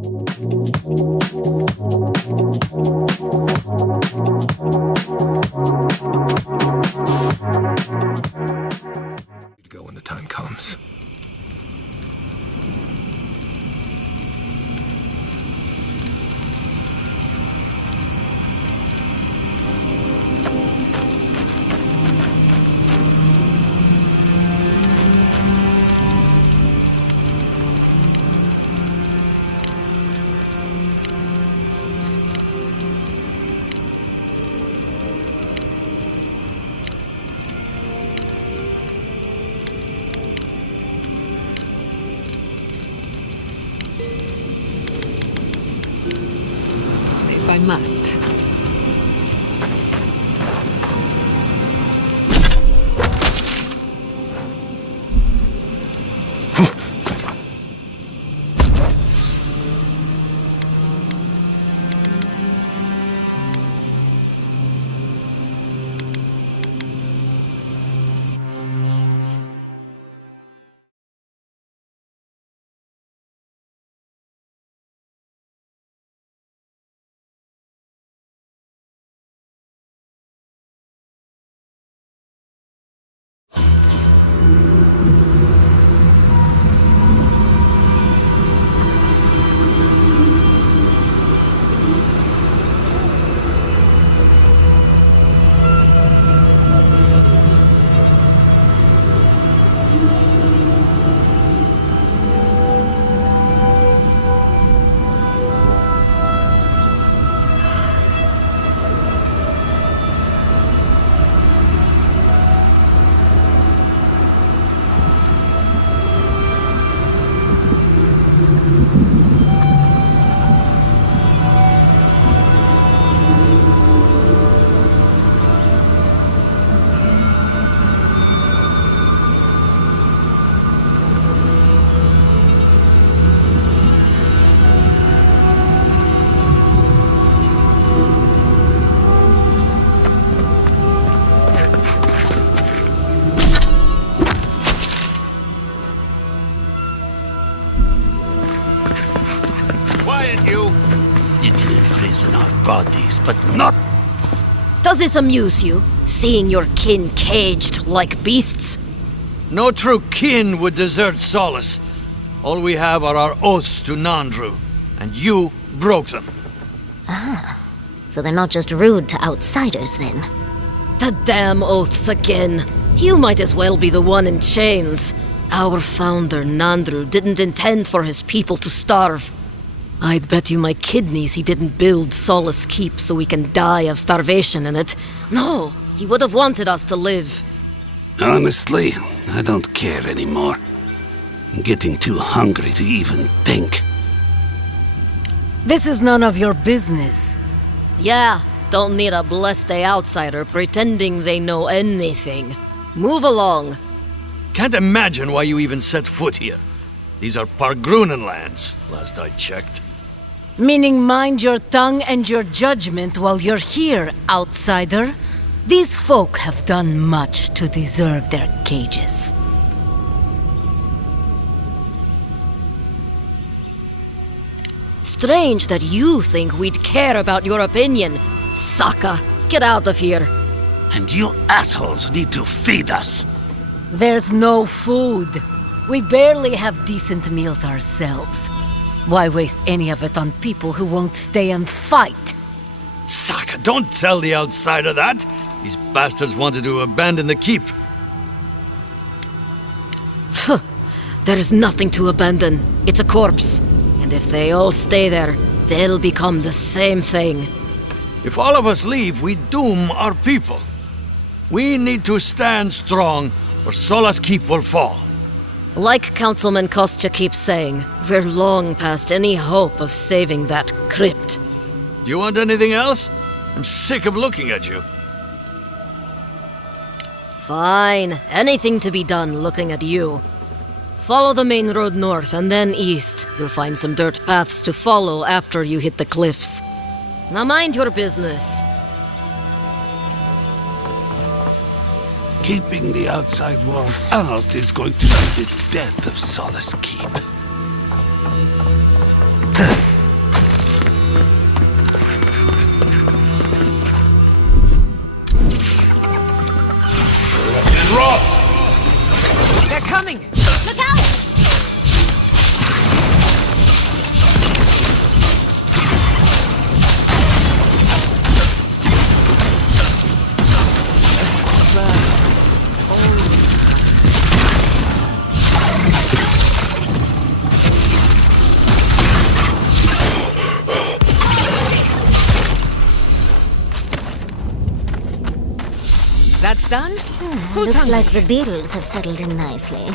Go when the time comes. If I must. It'll imprison our bodies, but not... Does this amuse you, seeing your kin caged like beasts? No true kin would desert Solace. All we have are our oaths to Nandru, and you broke them. So they're not just rude to outsiders, then. The damn oaths again. You might as well be the one in chains. Our founder, Nandru, didn't intend for his people to starve. I'd bet you my kidneys he didn't build Solace Keep so we can die of starvation in it. No, he would have wanted us to live. Honestly, I don't care anymore. I'm getting too hungry to even think. This is none of your business. Yeah, don't need a blessed outsider pretending they know anything. Move along. Can't imagine why you even set foot here. These are Pargrunen lands, last I checked. Meaning mind your tongue and your judgment while you're here, outsider. These folk have done much to deserve their cages. Strange that you think we'd care about your opinion. Saka, get out of here. And you assholes need to feed us. There's no food. We barely have decent meals ourselves. Why waste any of it on people who won't stay and fight? Saka, don't tell the outsider that! These bastards wanted to abandon the keep. There's nothing to abandon. It's a corpse. And if they all stay there, they'll become the same thing. If all of us leave, we doom our people. We need to stand strong, or Solace Keep will fall. Like Councilman Kostya keeps saying, we're long past any hope of saving that crypt. Do you want anything else? I'm sick of looking at you. Fine. Anything to be done looking at you. Follow the main road north and then east. You'll find some dirt paths to follow after you hit the cliffs. Now mind your business. Keeping the outside world out is going to be the death of Solace Keep. that's done. Who's Looks hungry? like the beetles have settled in nicely.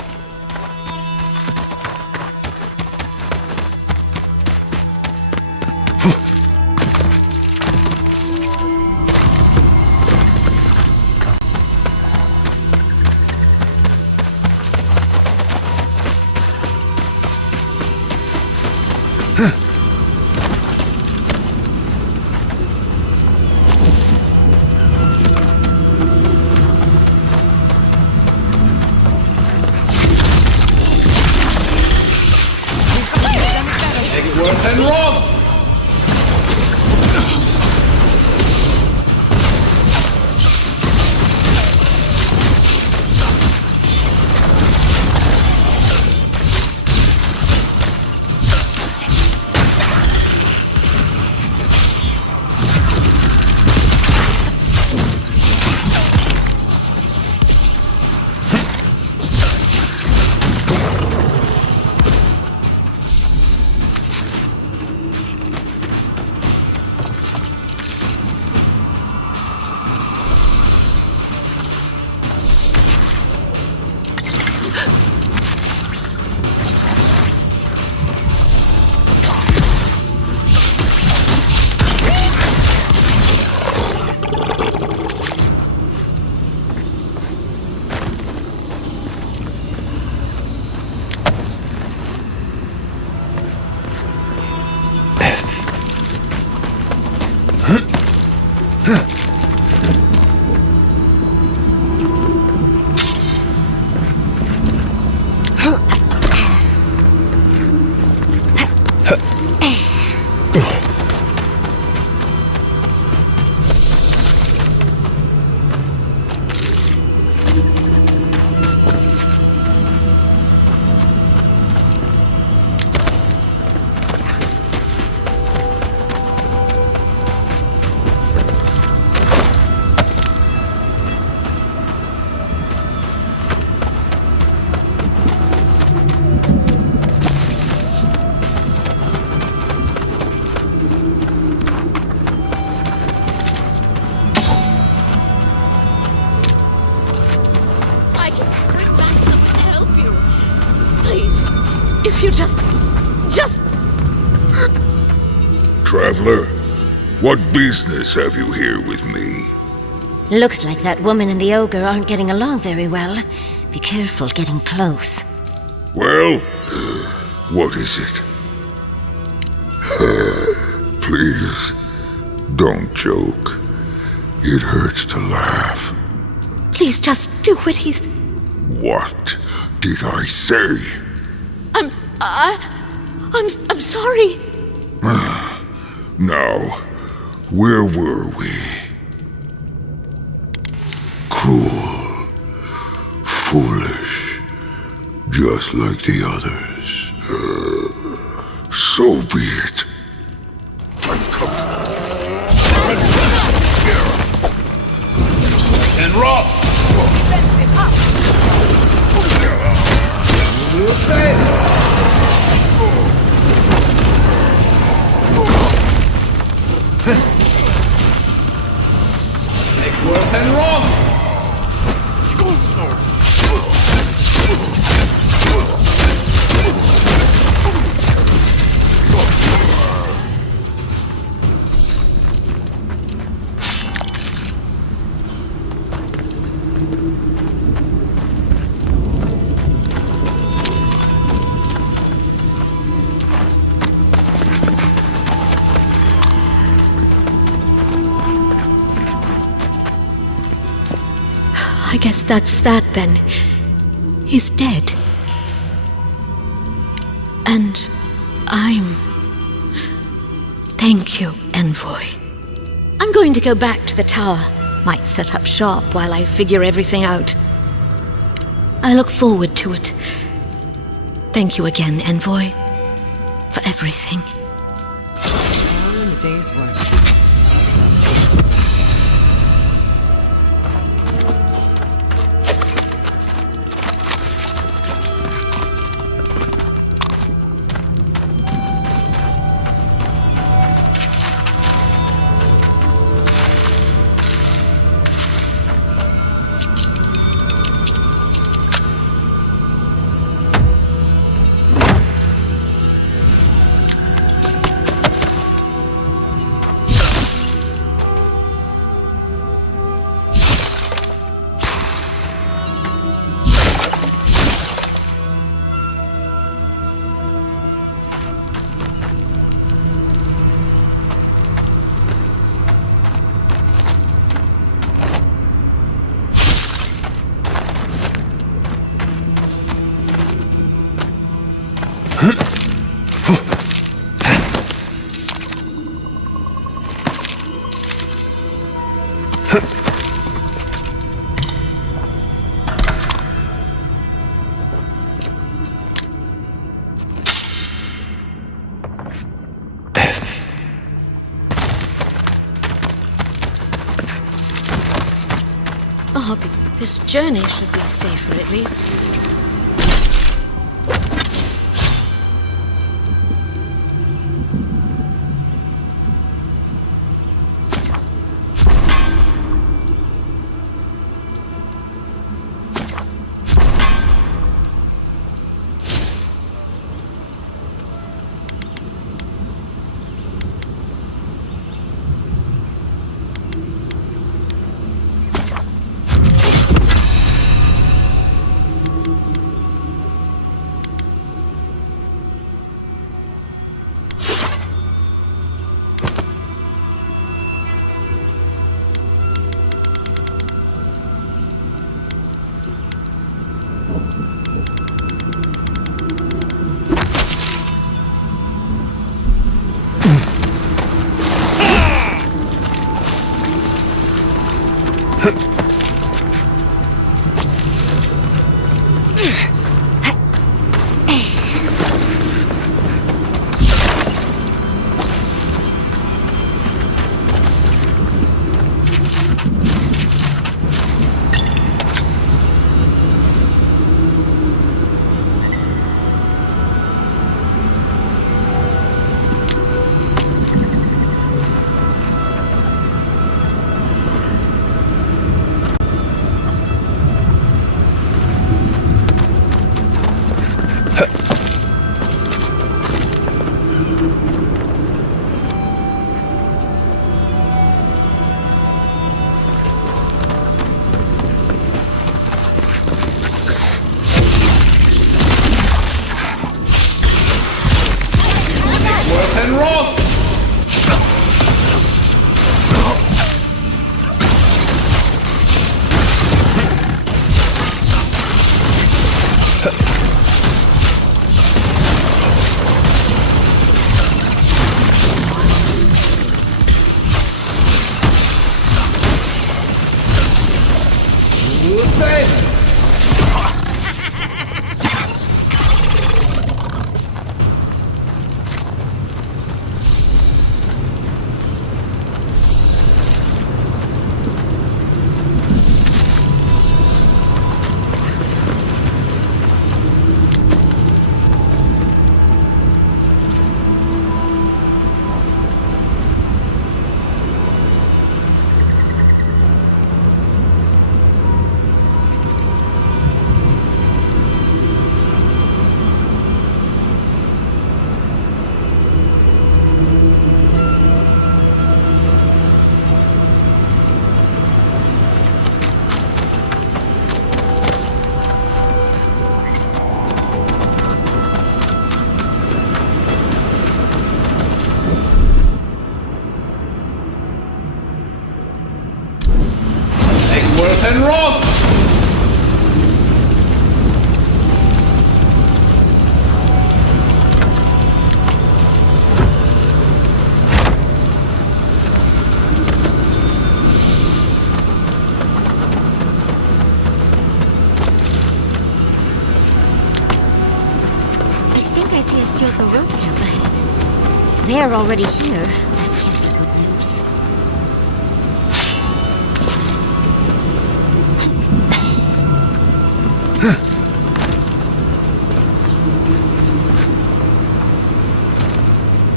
And Rob! You just... Traveler, what business have you here with me? Looks like that woman and the ogre aren't getting along very well. Be careful getting close. Well, what is it? Please, don't joke. It hurts to laugh. Please just do what he's... What did I say? I'm sorry. Now, where were we? Cruel, foolish, just like the others. So be it. I'm coming. And Rob! You say? Make worth and Rob! I guess that's that then. He's dead. And I'm... Thank you, Envoy. I'm going to go back to the tower. Might set up shop while I figure everything out. I look forward to it. Thank you again, Envoy, for everything. All in a day's work. Oh, this journey should be safer at least. And Roth! And Roth! I think I see a steel road camp ahead. They're already here. That can't be good news.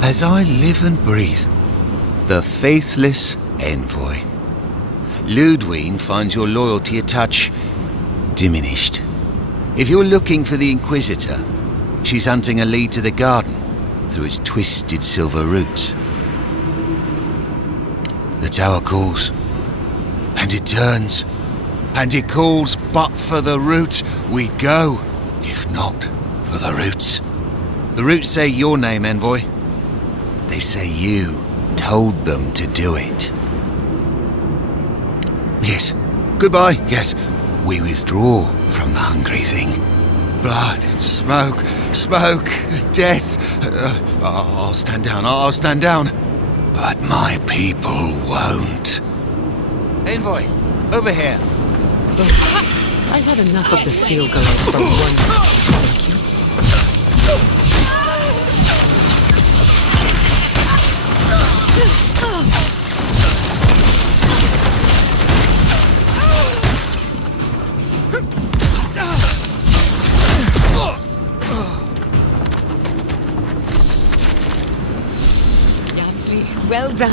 As I live and breathe, the faithless envoy. Ludwine finds your loyalty a touch diminished. If you're looking for the Inquisitor, she's hunting a lead to the garden through its twisted silver roots. The tower calls, and it turns, and it calls, but for the root we go, if not for the roots. The roots say your name, envoy. They say you told them to do it. Yes. Goodbye. Yes. We withdraw from the hungry thing. Blood, smoke, death. I'll stand down. I'll stand down. But my people won't. Envoy, over here. I've had enough of the steel girl for one. Thank you. Well done.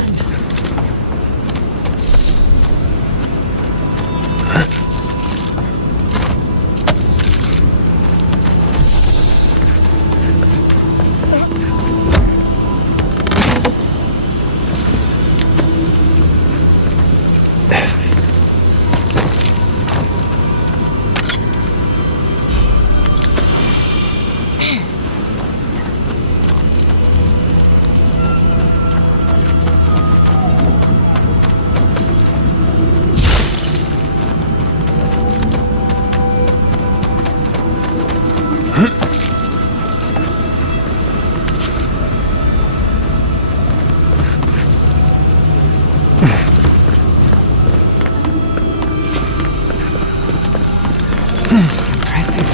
Impressive.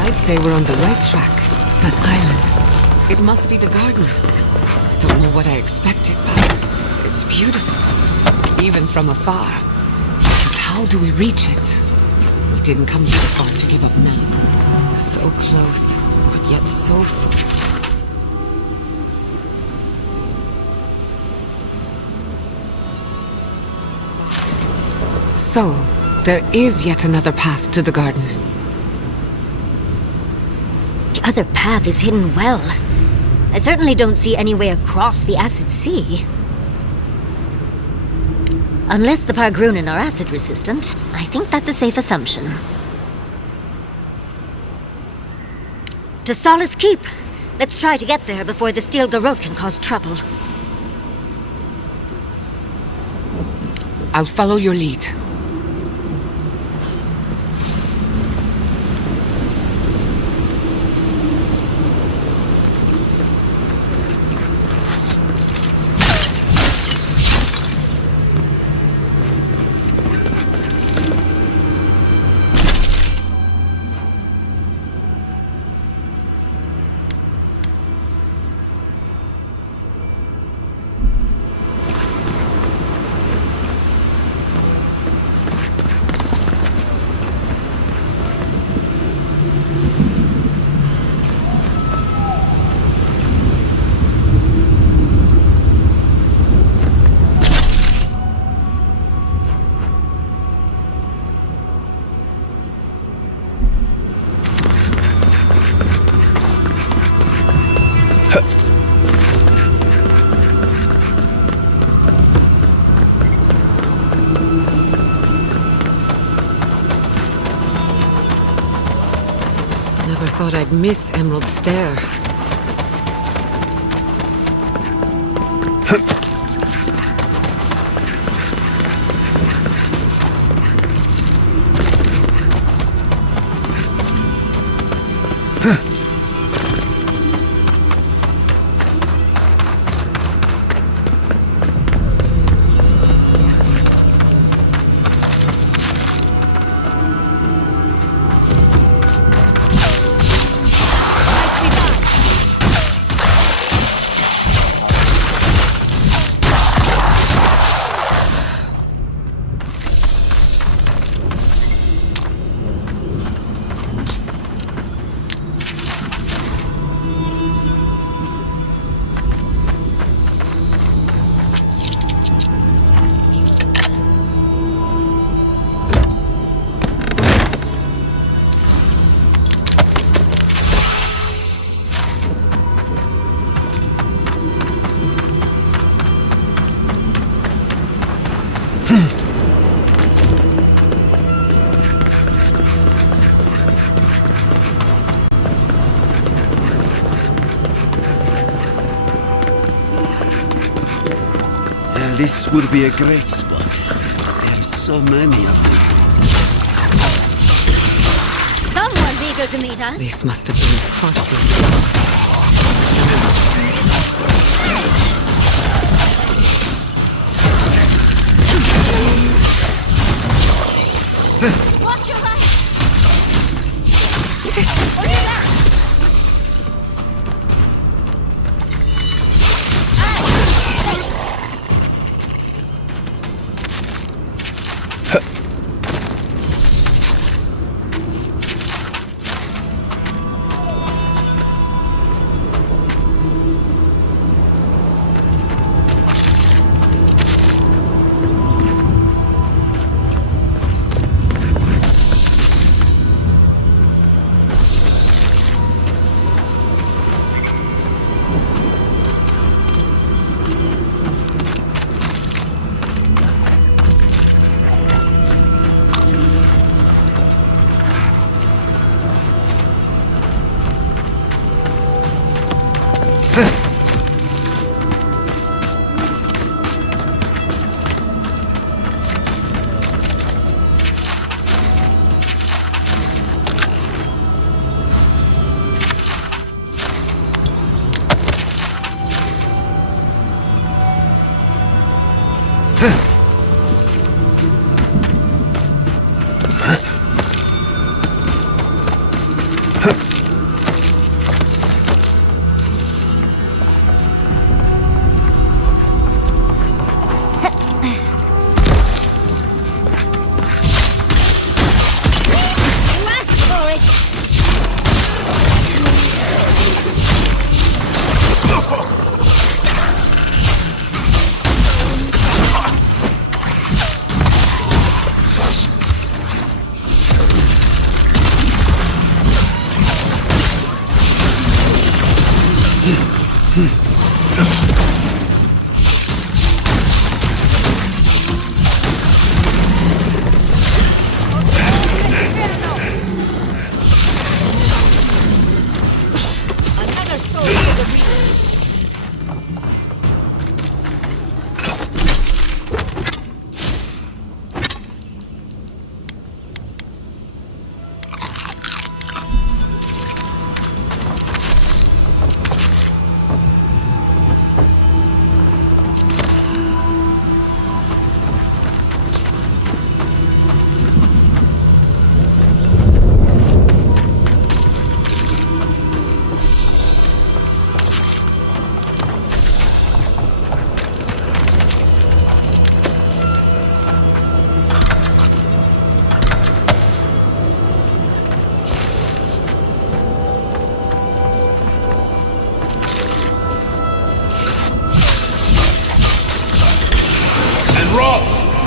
I'd say we're on the right track. That island. It must be the garden. Don't know what I expected, but it's beautiful. Even from afar. But how do we reach it? We didn't come this far to give up now. So close, but yet so far. So, there is yet another path to the garden. The other path is hidden well. I certainly don't see any way across the acid sea. Unless the Pargrunen are acid resistant, I think that's a safe assumption. To Solace Keep! Let's try to get there before the steel garrote can cause trouble. I'll follow your lead. Never thought I'd miss Emerald Stair. This would be a great spot, but there's so many of them. Someone's eager to meet us. This must have been prosperous. Watch your right! Or your left!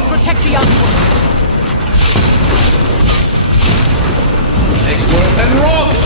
Protect the outworld! Eggsworth and Roth!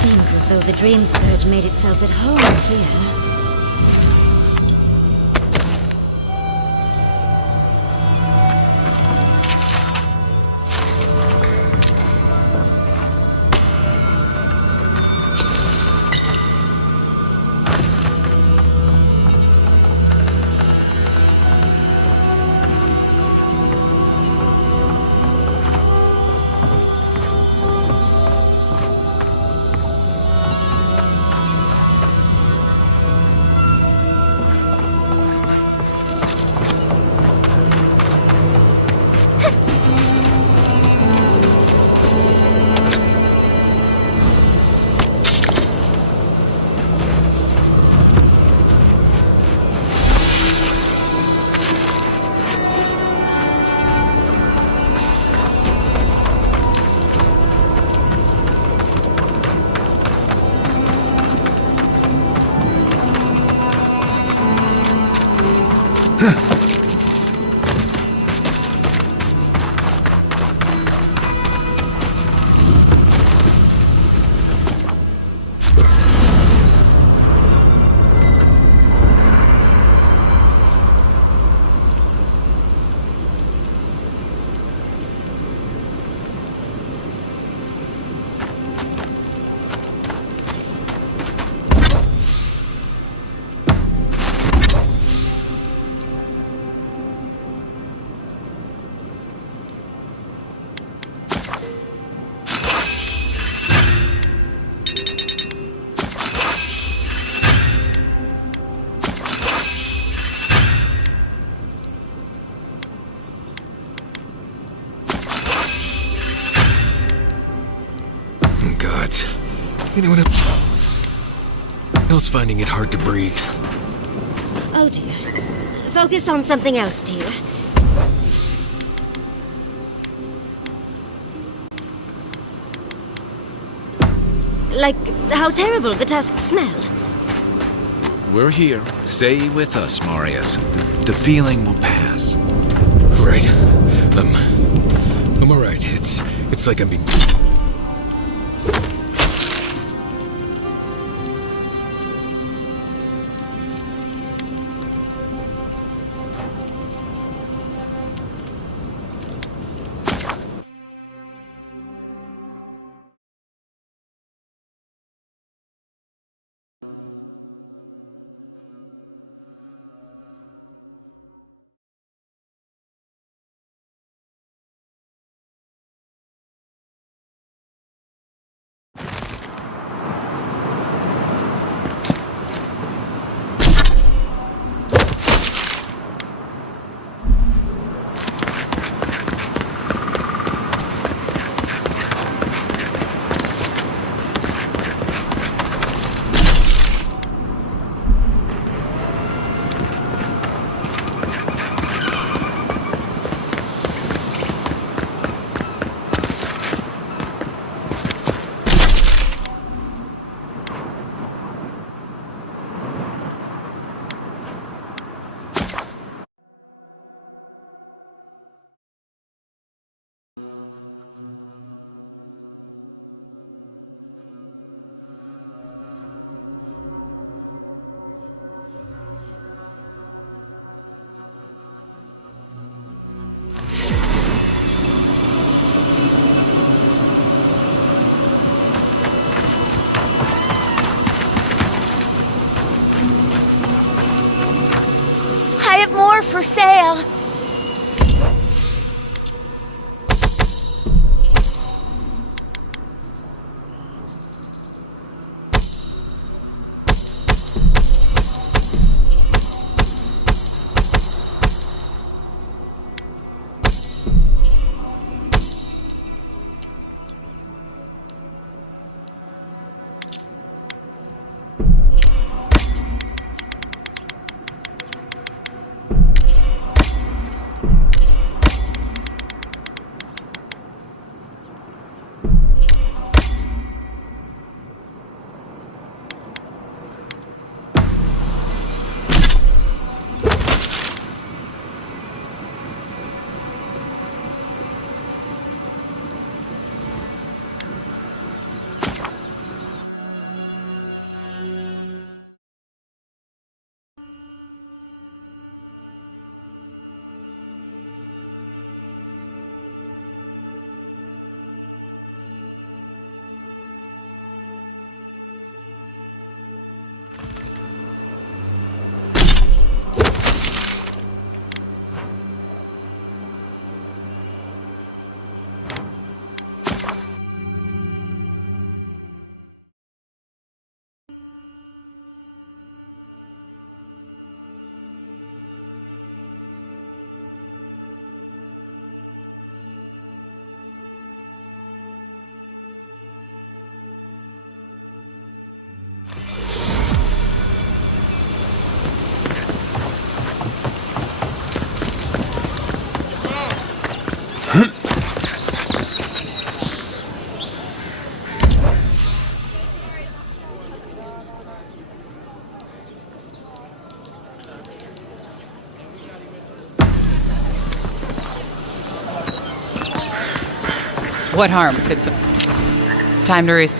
Seems as though the Dream Scourge made itself at home here. Anyone else finding it hard to breathe? Oh dear. Focus on something else, dear. Like how terrible the tusks smell. We're here. Stay with us, Marius. The feeling will pass. Right. I'm alright. It's like I'm being... I have more for sale. What harm? It's time to race.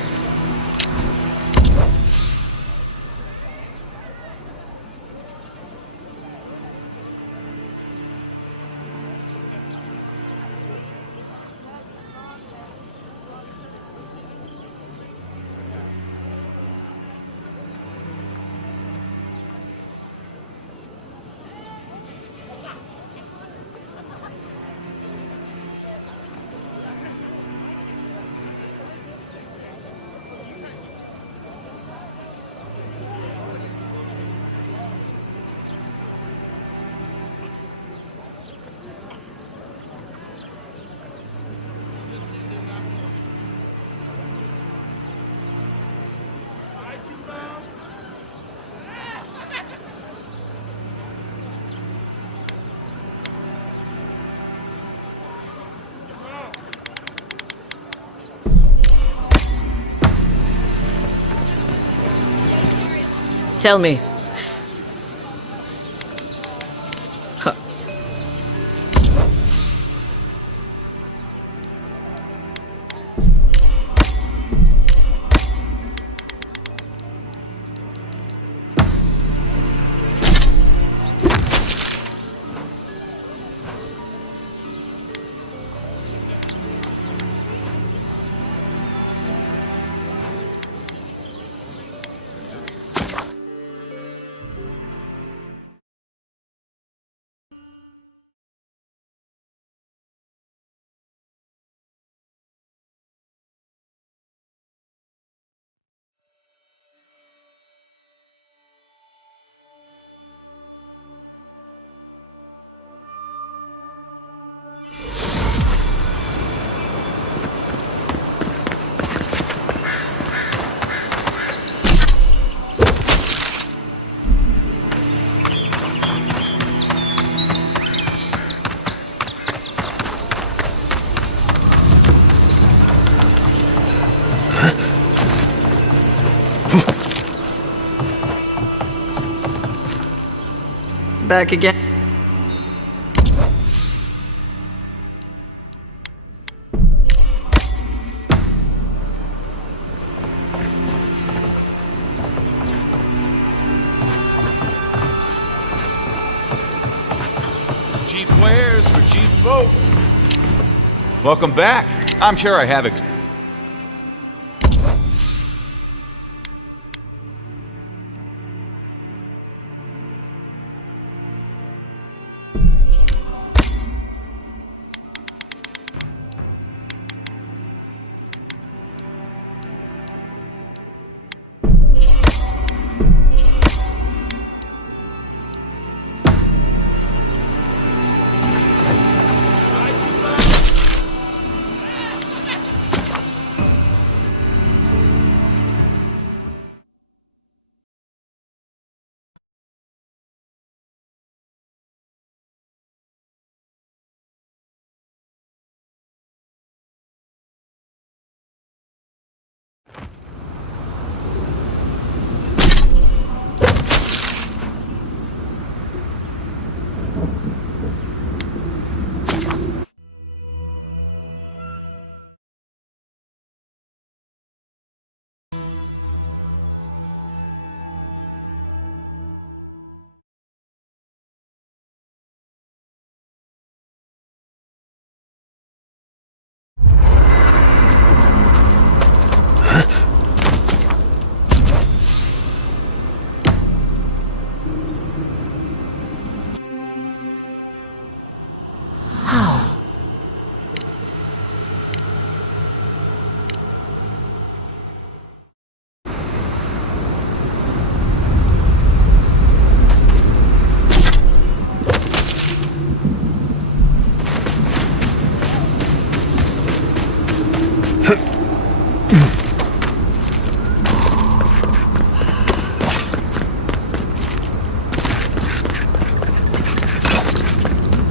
Tell me. Back again. Cheap wares for cheap folks. Welcome back. I'm sure I have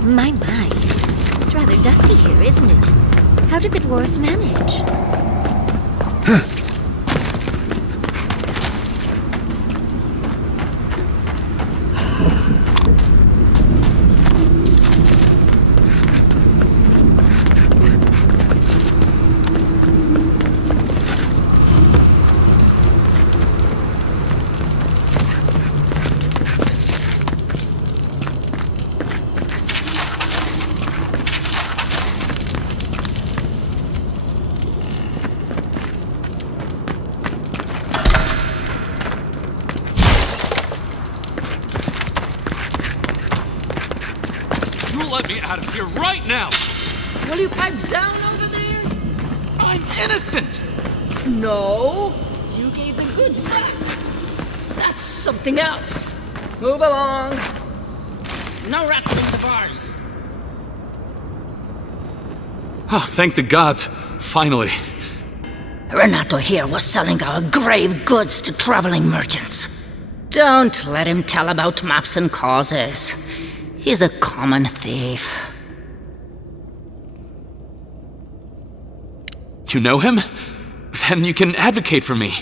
My. It's rather dusty here, isn't it? How did the dwarves manage? Let me out of here right now! Will you pipe down over there? I'm innocent! No. You gave the goods back. That's something else. Move along. No rattling the bars. Oh, thank the gods. Finally. Renato here was selling our grave goods to traveling merchants. Don't let him tell about maps and causes. He's a common thief. You know him? Then you can advocate for me.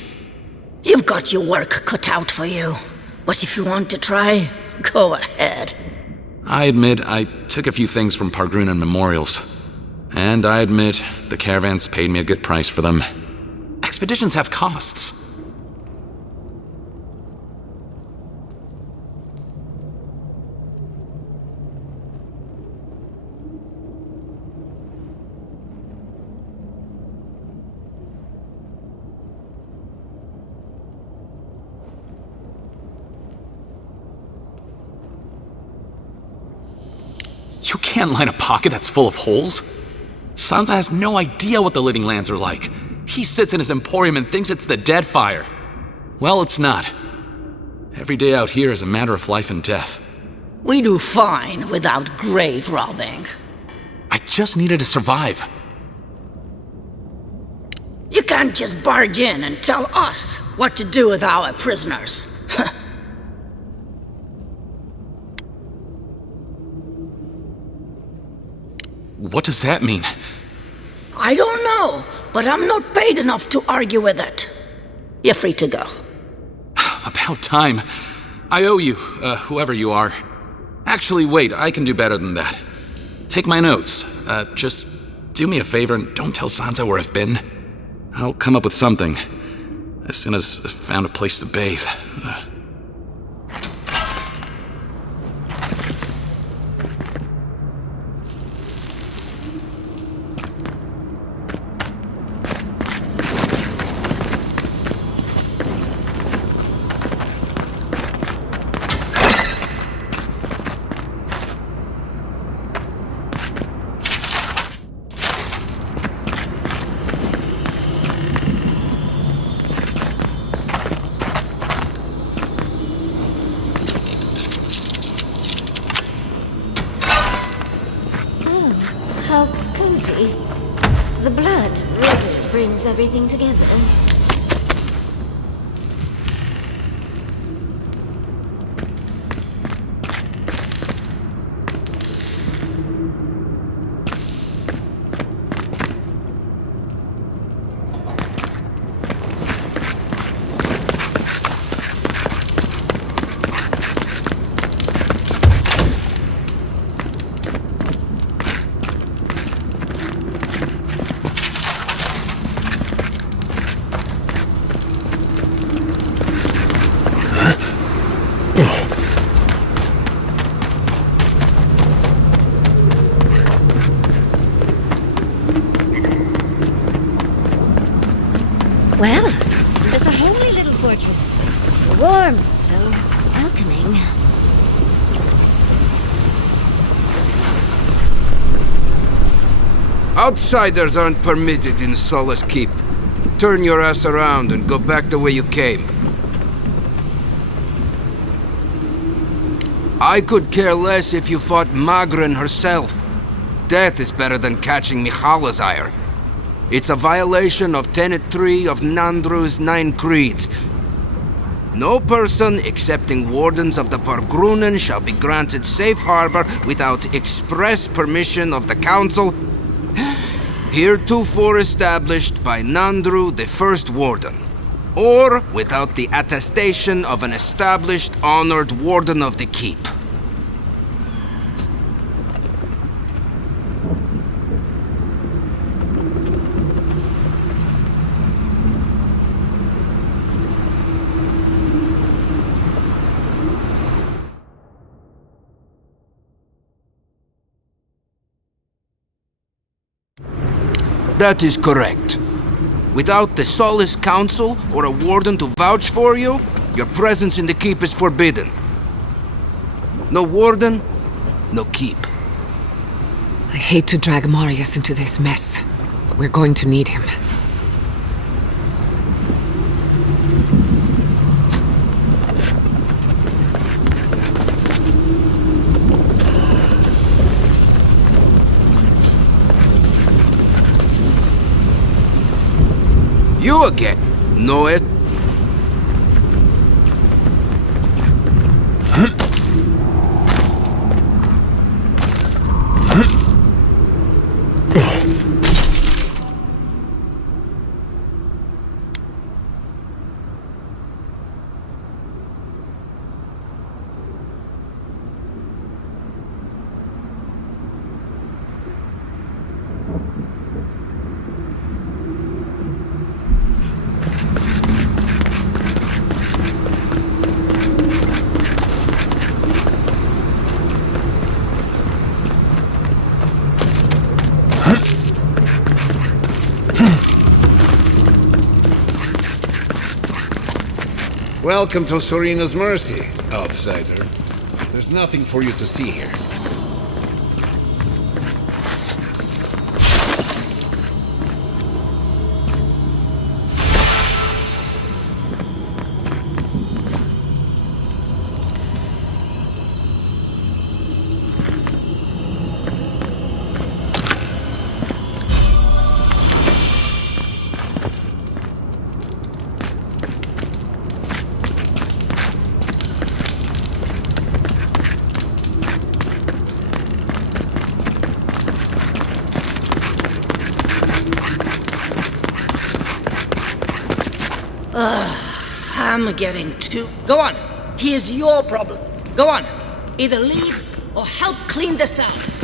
You've got your work cut out for you. But if you want to try, go ahead. I admit I took a few things from Pargrunan memorials. And I admit the caravans paid me a good price for them. Expeditions have costs. You can't line a pocket that's full of holes. Sansa has no idea what the living lands are like. He sits in his emporium and thinks it's the Deadfire. Well, it's not. Every day out here is a matter of life and death. We do fine without grave robbing. I just needed to survive. You can't just barge in and tell us what to do with our prisoners. What does that mean? I don't know, but I'm not paid enough to argue with it. You're free to go. About time. I owe you, whoever you are. Actually, wait, I can do better than that. Take my notes. Just do me a favor and don't tell Sansa where I've been. I'll come up with something. As soon as I've found a place to bathe. How cozy. The blood really brings everything together. Well, isn't this a homely little fortress? So warm, so welcoming. Outsiders aren't permitted in Solace Keep. Turn your ass around and go back the way you came. I could care less if you fought Magrin herself. Death is better than catching Mihalazire. It's a violation of Tenet 3 of Nandru's 9 creeds. No person excepting wardens of the Pargrunan shall be granted safe harbor without express permission of the Council, heretofore established by Nandru, the First Warden, or without the attestation of an established, honored Warden of the Keep. That is correct. Without the Solace Council or a warden to vouch for you, your presence in the keep is forbidden. No warden, no keep. I hate to drag Marius into this mess, but we're going to need him. You again, know it? Welcome to Serena's Mercy, outsider. There's nothing for you to see here. I'm getting too... Go on. Here's your problem. Go on. Either leave or help clean this house.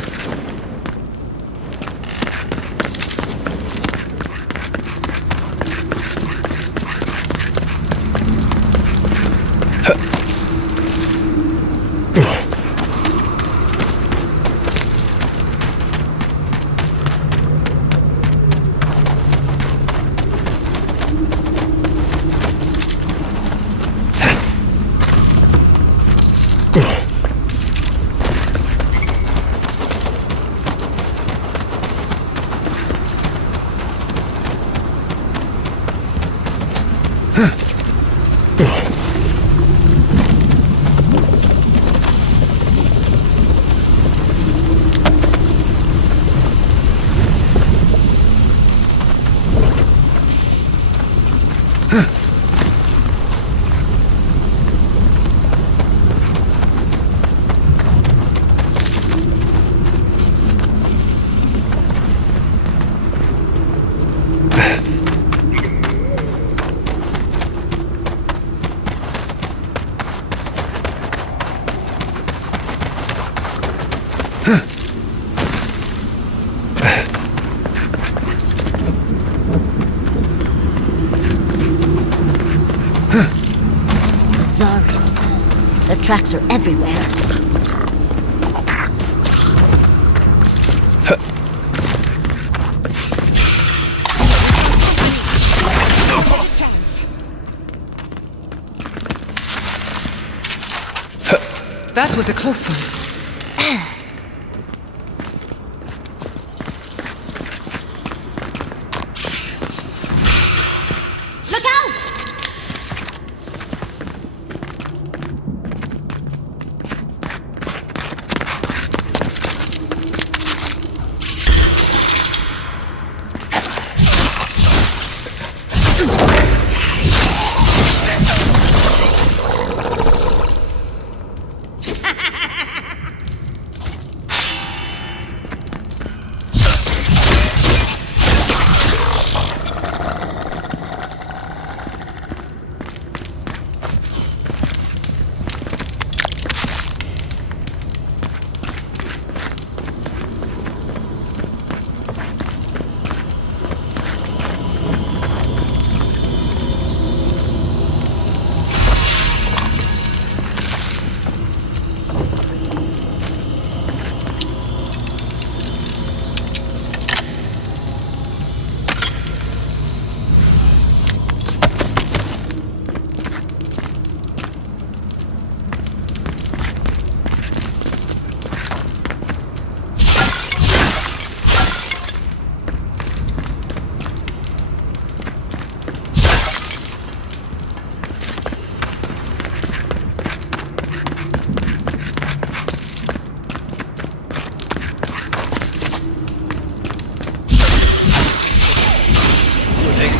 Zaribs. Their tracks are everywhere. That was a close one. Look out!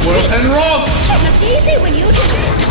Worth and rob! It's easy when you do this.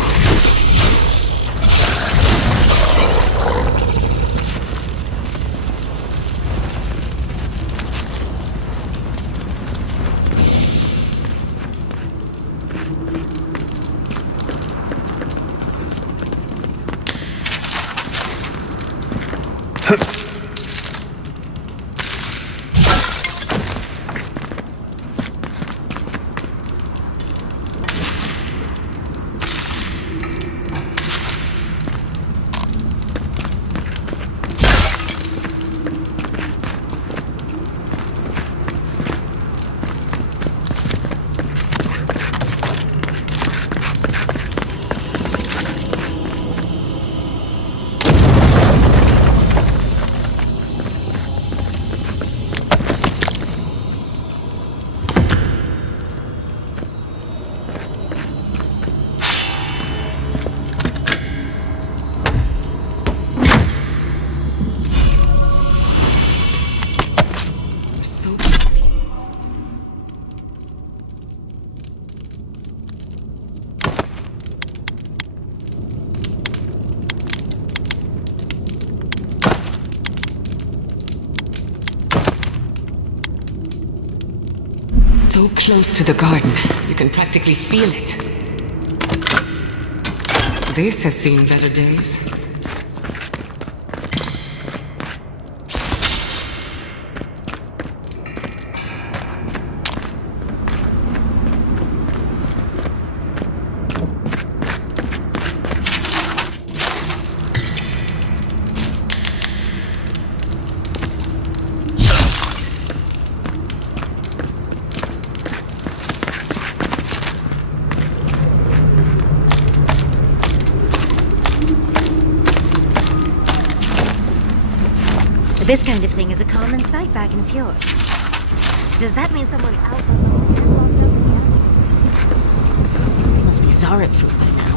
So close to the garden, you can practically feel it. This has seen better days. This kind of thing is a common sight back in Fjord. Does that mean someone's out alone and locked up in the outpost? Must be Zarek food by now.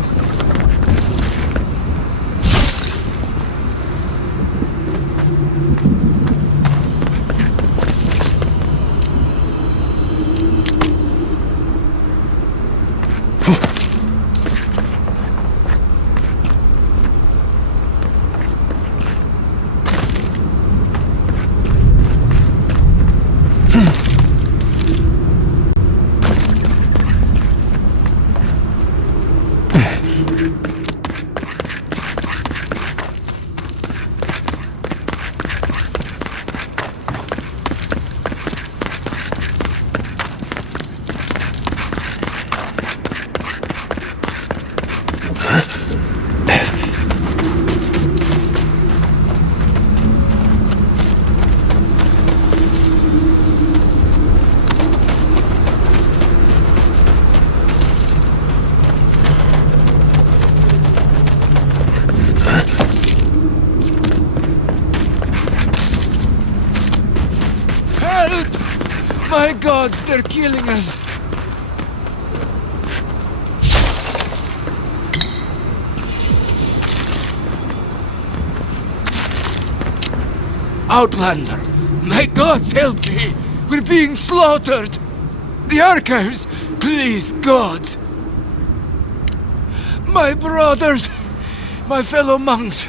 My gods, they're killing us! Outlander! My gods, help me! We're being slaughtered! The archives! Please, gods! My brothers! My fellow monks!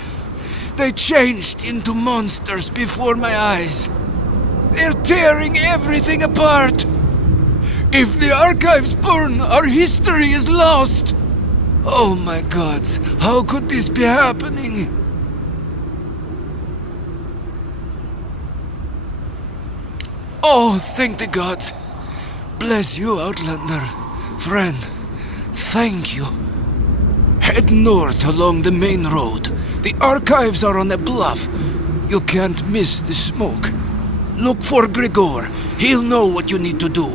They changed into monsters before my eyes. They're tearing everything apart! If the archives burn, our history is lost! Oh my gods, how could this be happening? Oh, thank the gods. Bless you, Outlander. Friend, thank you. Head north along the main road. The archives are on a bluff. You can't miss the smoke. Look for Grigor. He'll know what you need to do.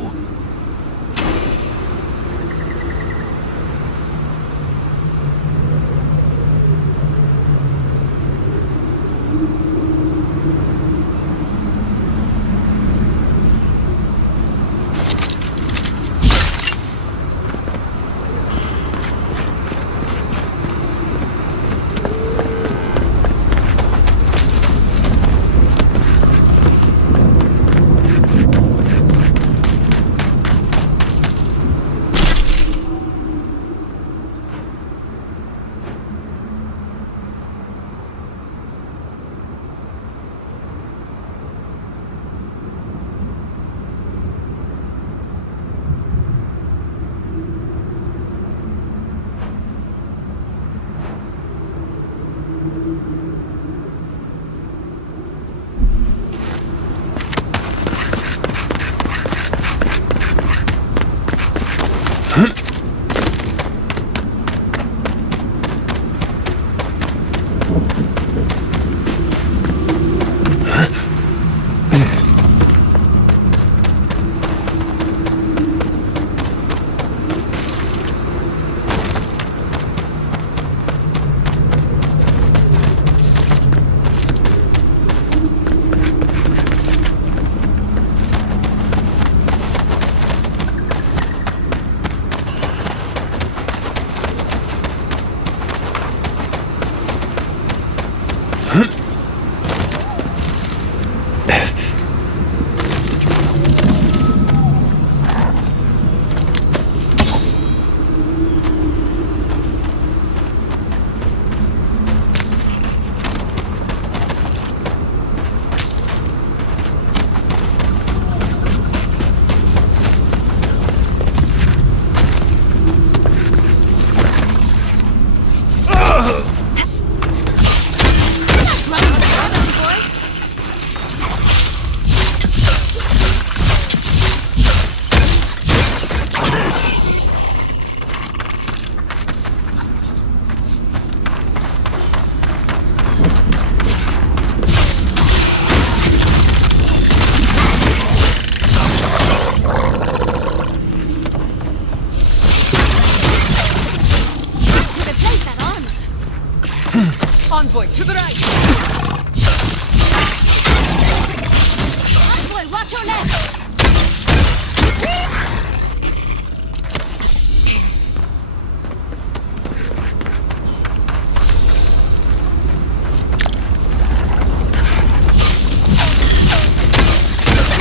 Boy, watch your left!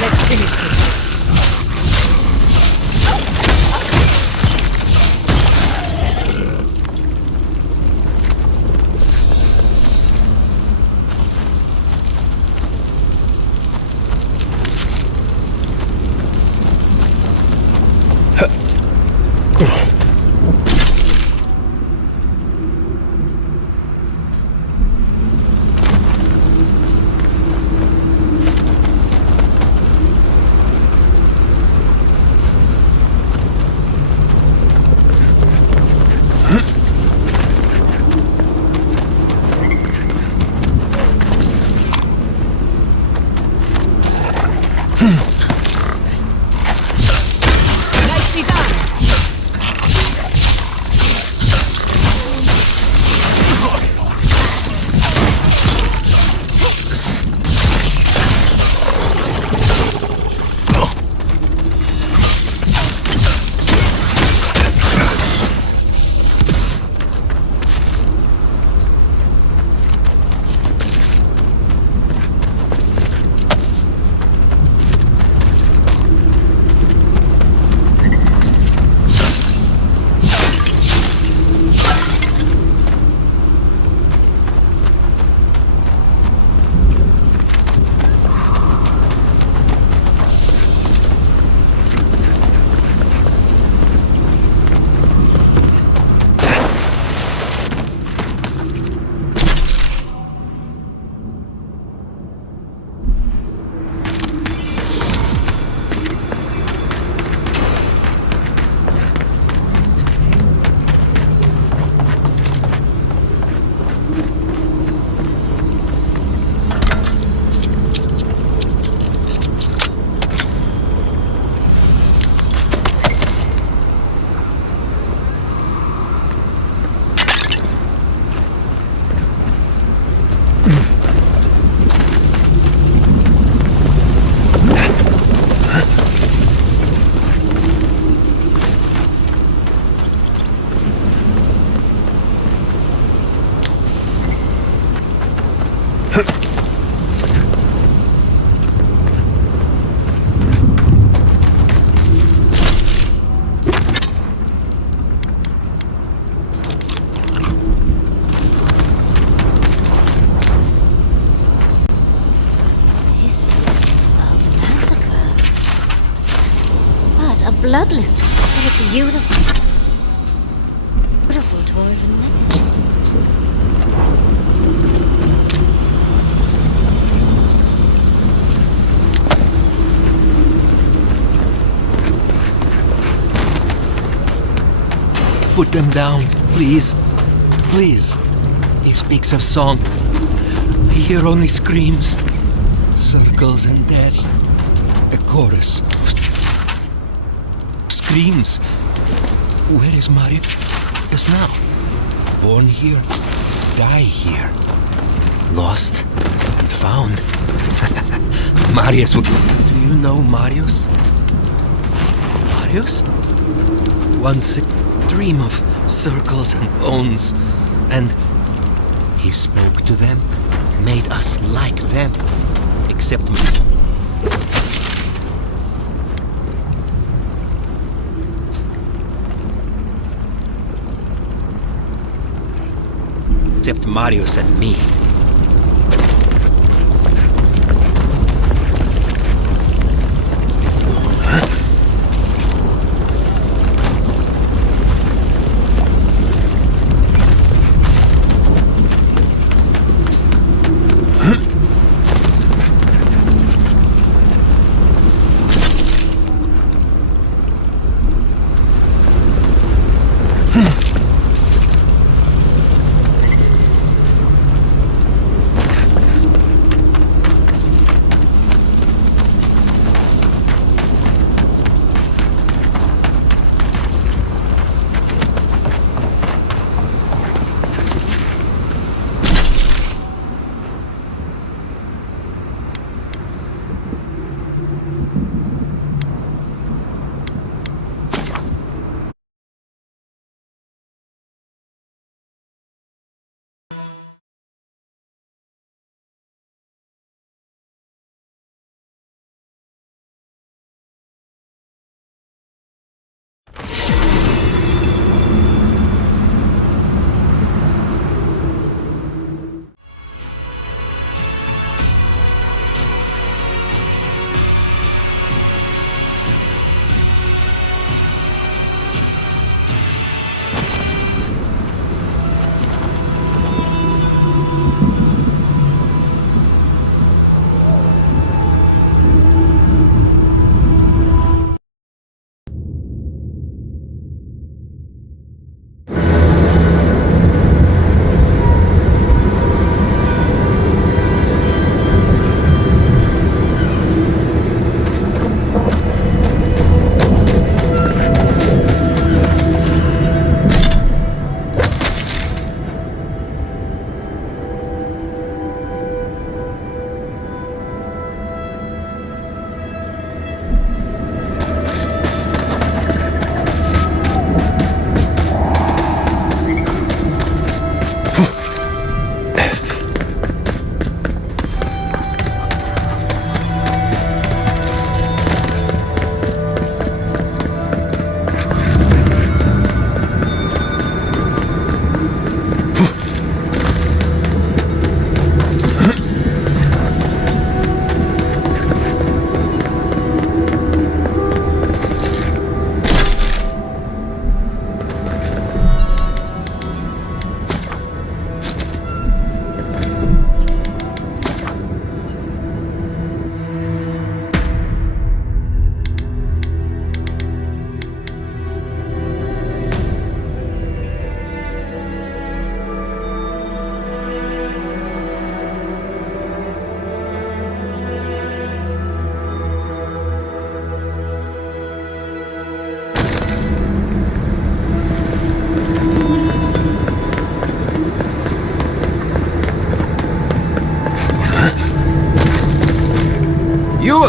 Let's finish this. Nicely done. A bloodless. What a beautiful, beautiful dwarven necklace. Put them down, please. Please. He speaks of song. I hear only screams, circles and death. A chorus. Screams. Where is Marius now? Born here, die here. Lost and found. Marius. Do you know Marius? Marius? Once a dream of circles and bones, and he spoke to them, made us like them, except me. Except Marius and me.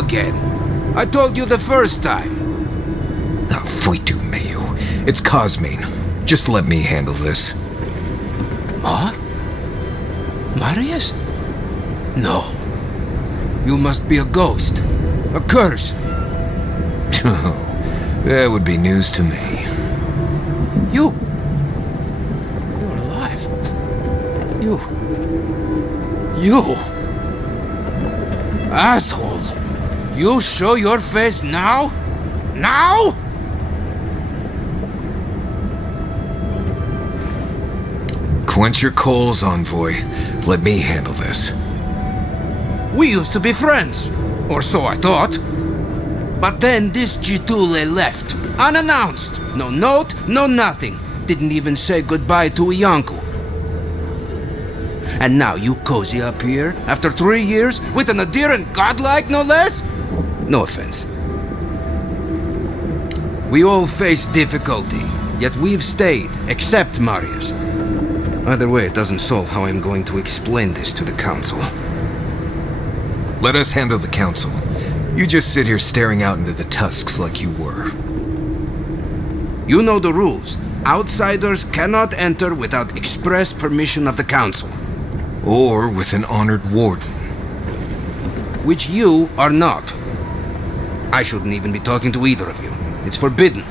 again? I told you the first time. Fuitu Mayu. It's Cosmine. Just let me handle this. Huh? Marius? No. You must be a ghost. A curse. Oh, that would be news to me. You're alive. You... Asshole! You show your face now? Now? Quench your coals, Envoy. Let me handle this. We used to be friends. Or so I thought. But then this Jitule left. Unannounced. No note, no nothing. Didn't even say goodbye to Iancu. And now you cozy up here, after 3 years, with an adherent godlike, no less? No offense. We all face difficulty, yet we've stayed, except Marius. Either way, it doesn't solve how I'm going to explain this to the Council. Let us handle the Council. You just sit here staring out into the tusks like you were. You know the rules. Outsiders cannot enter without express permission of the Council. Or with an honored warden. Which you are not. I shouldn't even be talking to either of you. It's forbidden.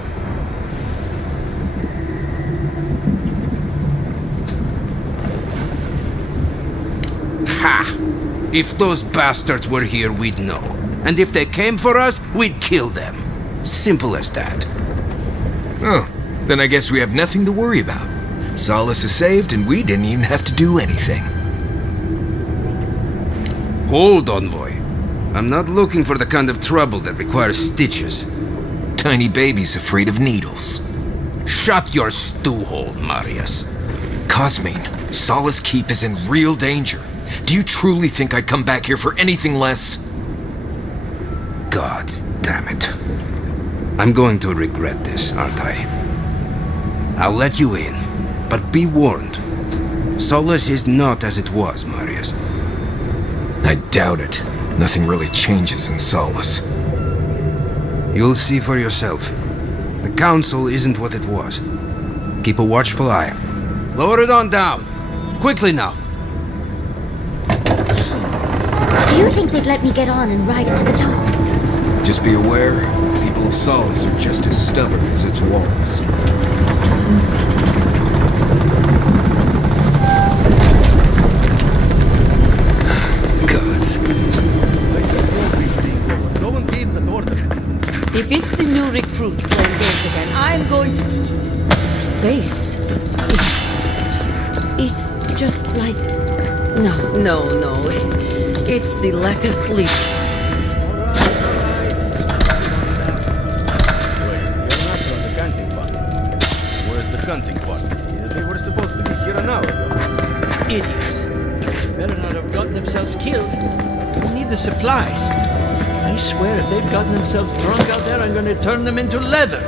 Ha! If those bastards were here, we'd know. And if they came for us, we'd kill them. Simple as that. Oh, then I guess we have nothing to worry about. Solace is saved, and we didn't even have to do anything. Hold, Envoy. I'm not looking for the kind of trouble that requires stitches. Tiny babies afraid of needles. Shut your stew hole, Marius. Cosmine, Solace Keep is in real danger. Do you truly think I'd come back here for anything less? God damn it. I'm going to regret this, aren't I? I'll let you in, but be warned. Solace is not as it was, Marius. I doubt it. Nothing really changes in Solace. You'll see for yourself. The Council isn't what it was. Keep a watchful eye. Lower it on down. Quickly now. You think they'd let me get on and ride it to the top? Just be aware, people of Solace are just as stubborn as its walls. Gods. No one gave the order. If it's the new recruit playing games again, I'm going to... Base. It's just like... No. It's the lack of sleep. Where's the hunting part? They were supposed to be here an hour ago. Idiots. They better not have gotten themselves killed. We need the supplies. I swear if they've gotten themselves drunk out there, I'm going to turn them into leather.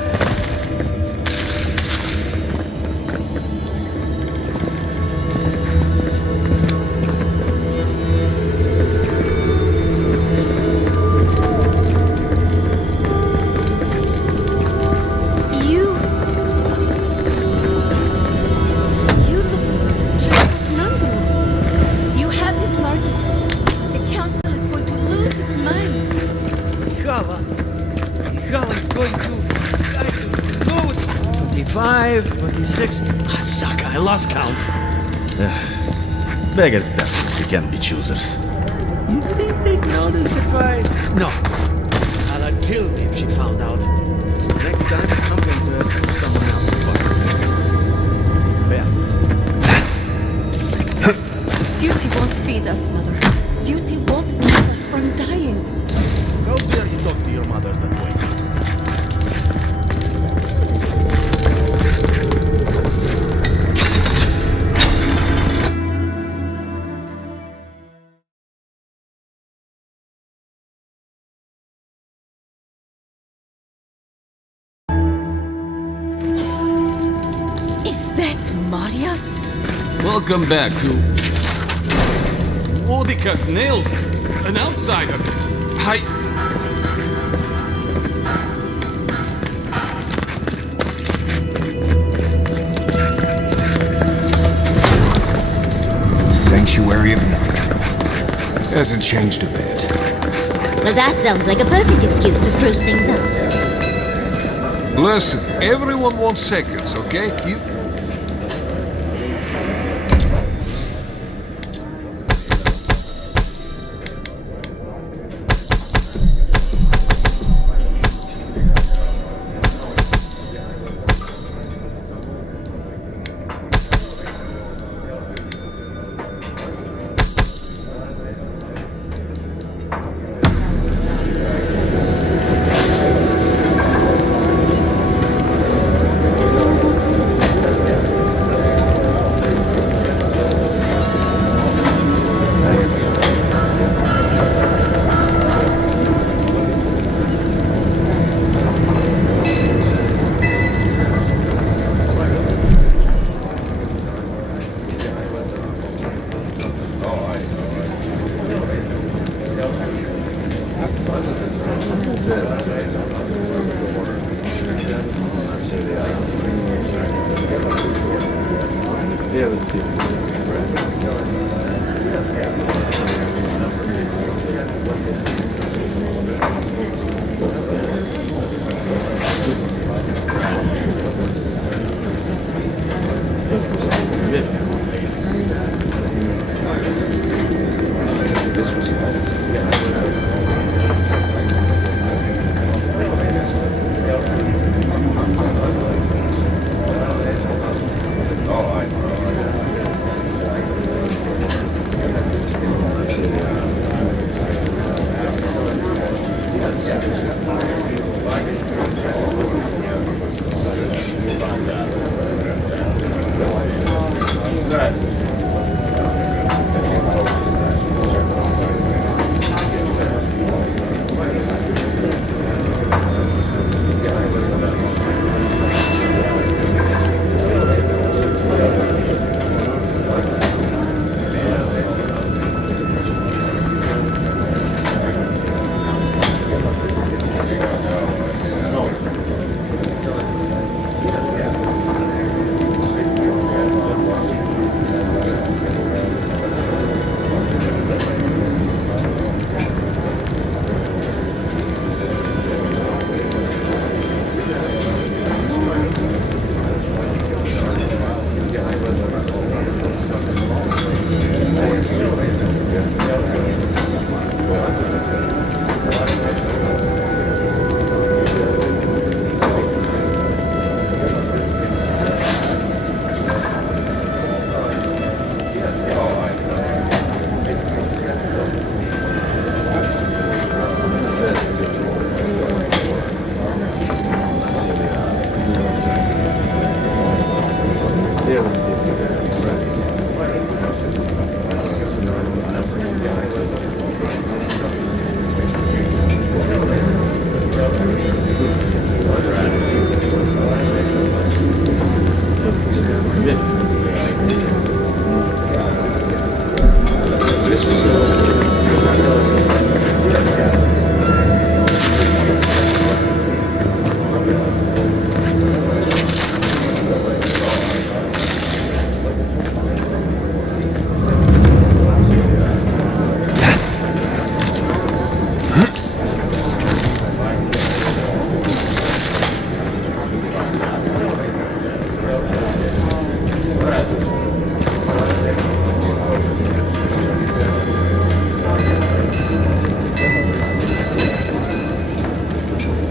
Suck, I lost count. Beggars definitely can be choosers. You think they'd notice if I... No. I'd have killed me if she found out. Next time, I'm going to ask for someone else's part. Best. Duty won't feed us, Mother. Duty won't keep us from dying. How dare you talk to your mother that way? Welcome back to... Odica's nails! An outsider! sanctuary of Nandru. Hasn't changed a bit. Well, that sounds like a perfect excuse to spruce things up. Listen, everyone wants seconds, okay? You...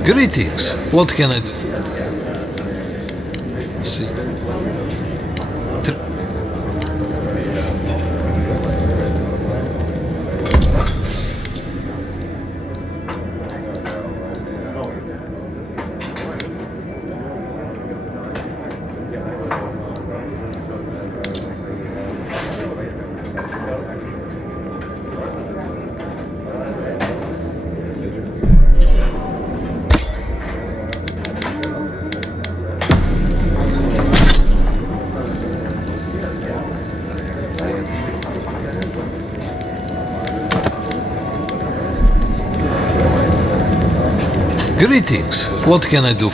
Greetings. What can I do? See. Greetings. What can I do?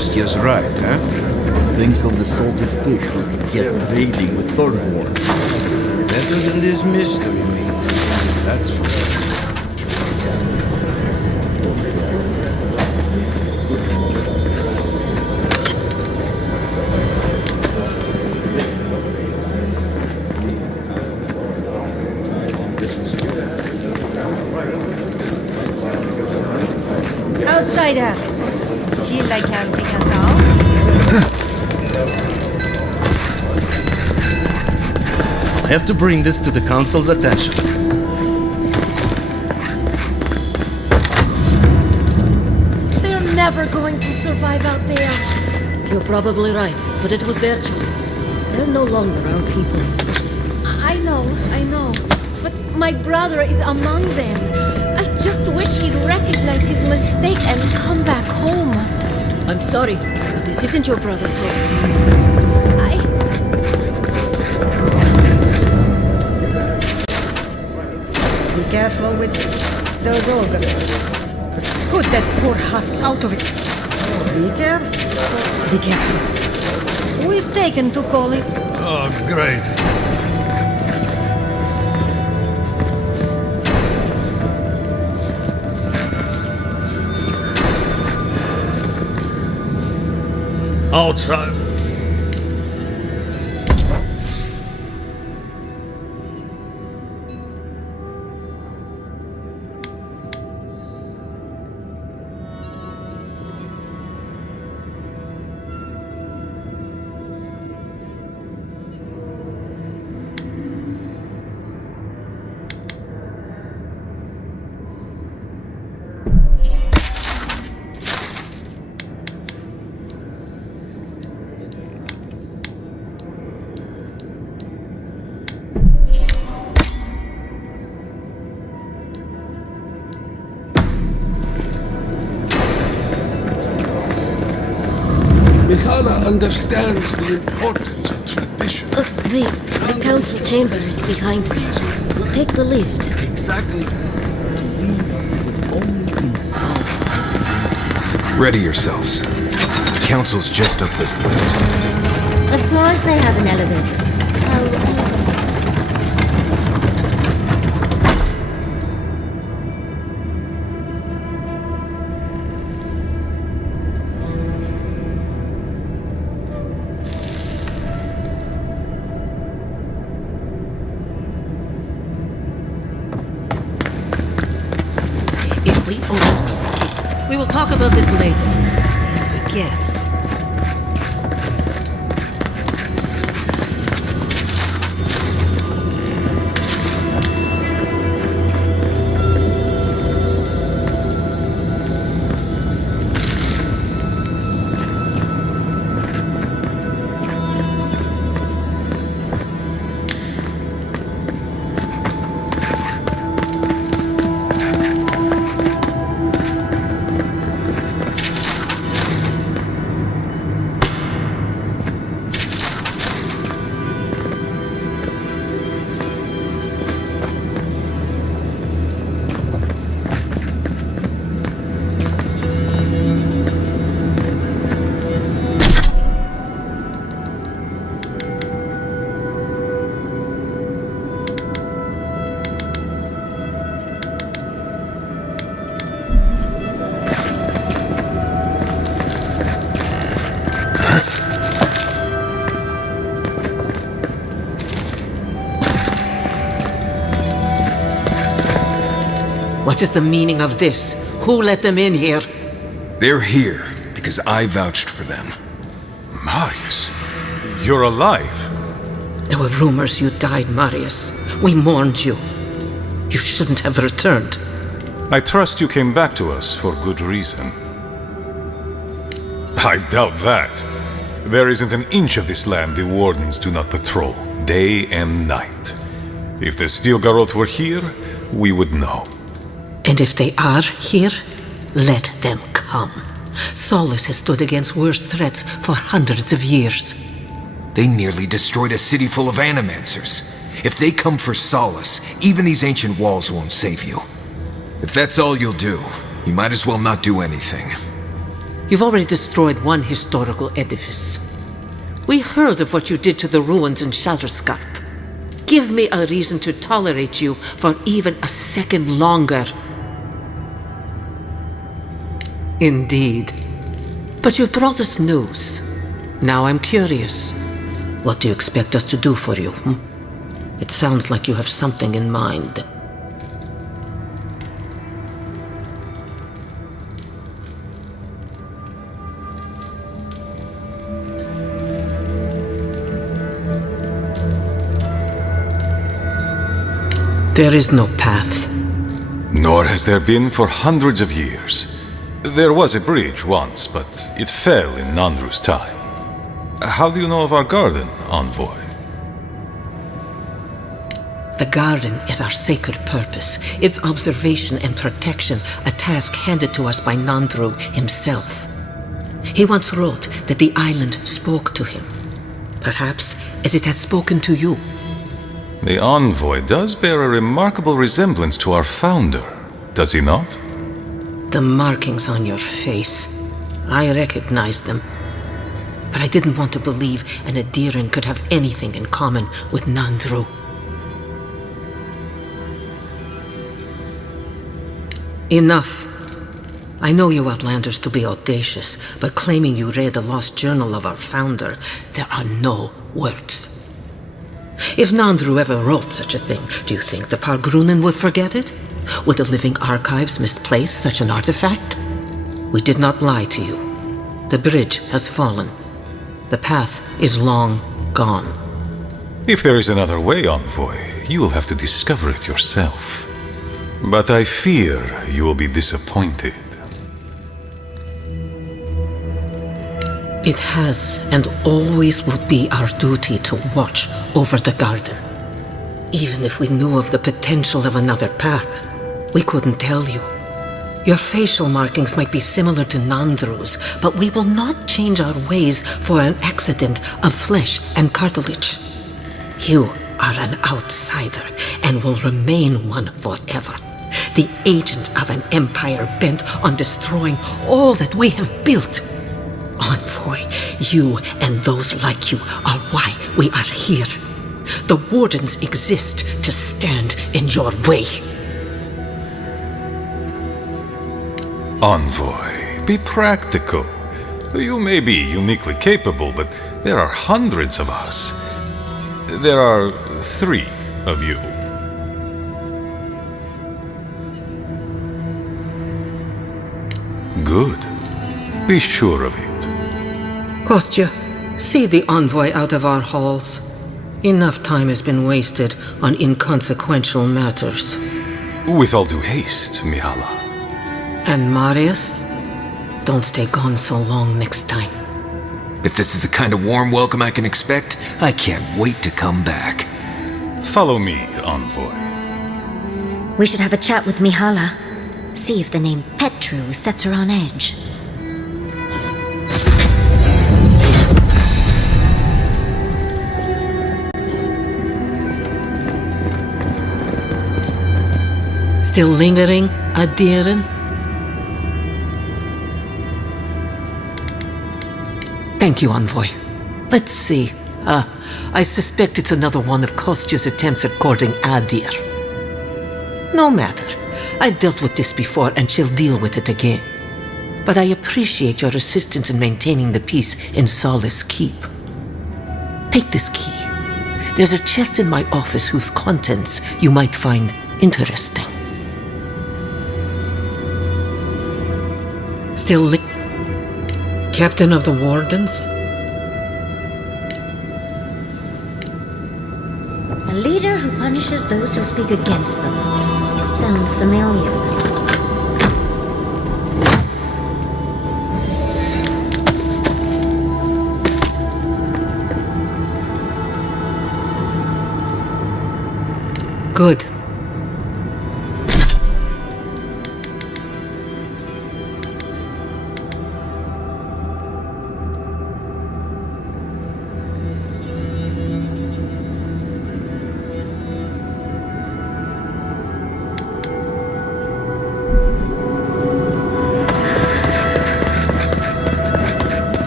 Ostia's right, huh? Think of the salty fish we could get bathing with Thornborn. Better than this mystery meat. That's for sure. Outsider! Feel like helping us out? I have to bring this to the Council's attention. They're never going to survive out there. You're probably right, but it was their choice. They're no longer our people. I know. But my brother is among them. I just wish he'd recognize his mistake and come back home. I'm sorry, but this isn't your brother's home. Be careful with the rogue. Put that poor husk out of it. Be careful. Be careful. We've taken to Collie. Oh, great. Outside. Mihala understands the importance of tradition. The council chamber is behind me. Take the lift. Exactly. To leave would only insult. Ready yourselves. The council's just up this lift. Of course they have an elevator. How elevator? If we open our gates, we will talk about this later. We have a guest. What is the meaning of this? Who let them in here? They're here because I vouched for them. Marius, you're alive. There were rumors you died, Marius. We mourned you. You shouldn't have returned. I trust you came back to us for good reason. I doubt that. There isn't an inch of this land the Wardens do not patrol, day and night. If the Steel Garrote were here, we would know. And if they are here, let them come. Solus has stood against worse threats for hundreds of years. They nearly destroyed a city full of animancers. If they come for solace, even these ancient walls won't save you. If that's all you'll do, you might as well not do anything. You've already destroyed one historical edifice. We heard of what you did to the ruins in Shatterscarp. Give me a reason to tolerate you for even a second longer. Indeed. But you've brought us news. Now I'm curious. What do you expect us to do for you? It sounds like you have something in mind. There is no path. Nor has there been for hundreds of years. There was a bridge once, but it fell in Nandru's time. How do you know of our garden, Envoy? The garden is our sacred purpose, its observation and protection, a task handed to us by Nandru himself. He once wrote that the island spoke to him, perhaps as it has spoken to you. The Envoy does bear a remarkable resemblance to our founder, does he not? The markings on your face, I recognized them. But I didn't want to believe an Adiran could have anything in common with Nandru. Enough. I know you Outlanders to be audacious, but claiming you read the lost journal of our founder, there are no words. If Nandru ever wrote such a thing, do you think the Pargrunen would forget it? Would the living archives misplace such an artifact? We did not lie to you. The bridge has fallen. The path is long gone. If there is another way, Envoy, you will have to discover it yourself. But I fear you will be disappointed. It has and always will be our duty to watch over the garden. Even if we knew of the potential of another path, we couldn't tell you. Your facial markings might be similar to Nandru's, but we will not change our ways for an accident of flesh and cartilage. You are an outsider and will remain one forever. The agent of an empire bent on destroying all that we have built. Envoy, you and those like you are why we are here. The Wardens exist to stand in your way. Envoy, be practical. You may be uniquely capable, but there are hundreds of us. There are 3 of you. Good. Be sure of it. Kostya, see the Envoy out of our halls. Enough time has been wasted on inconsequential matters. With all due haste, Mihala. And Marius, don't stay gone so long next time. If this is the kind of warm welcome I can expect, I can't wait to come back. Follow me, Envoy. We should have a chat with Mihala. See if the name Petru sets her on edge. Still lingering, Adiran? Thank you, Envoy. Let's see. I suspect it's another one of Kostya's attempts at courting Adir. No matter. I've dealt with this before, and she'll deal with it again. But I appreciate your assistance in maintaining the peace in Solace Keep. Take this key. There's a chest in my office whose contents you might find interesting. Still Captain of the Wardens? A leader who punishes those who speak against them. Sounds familiar. Good.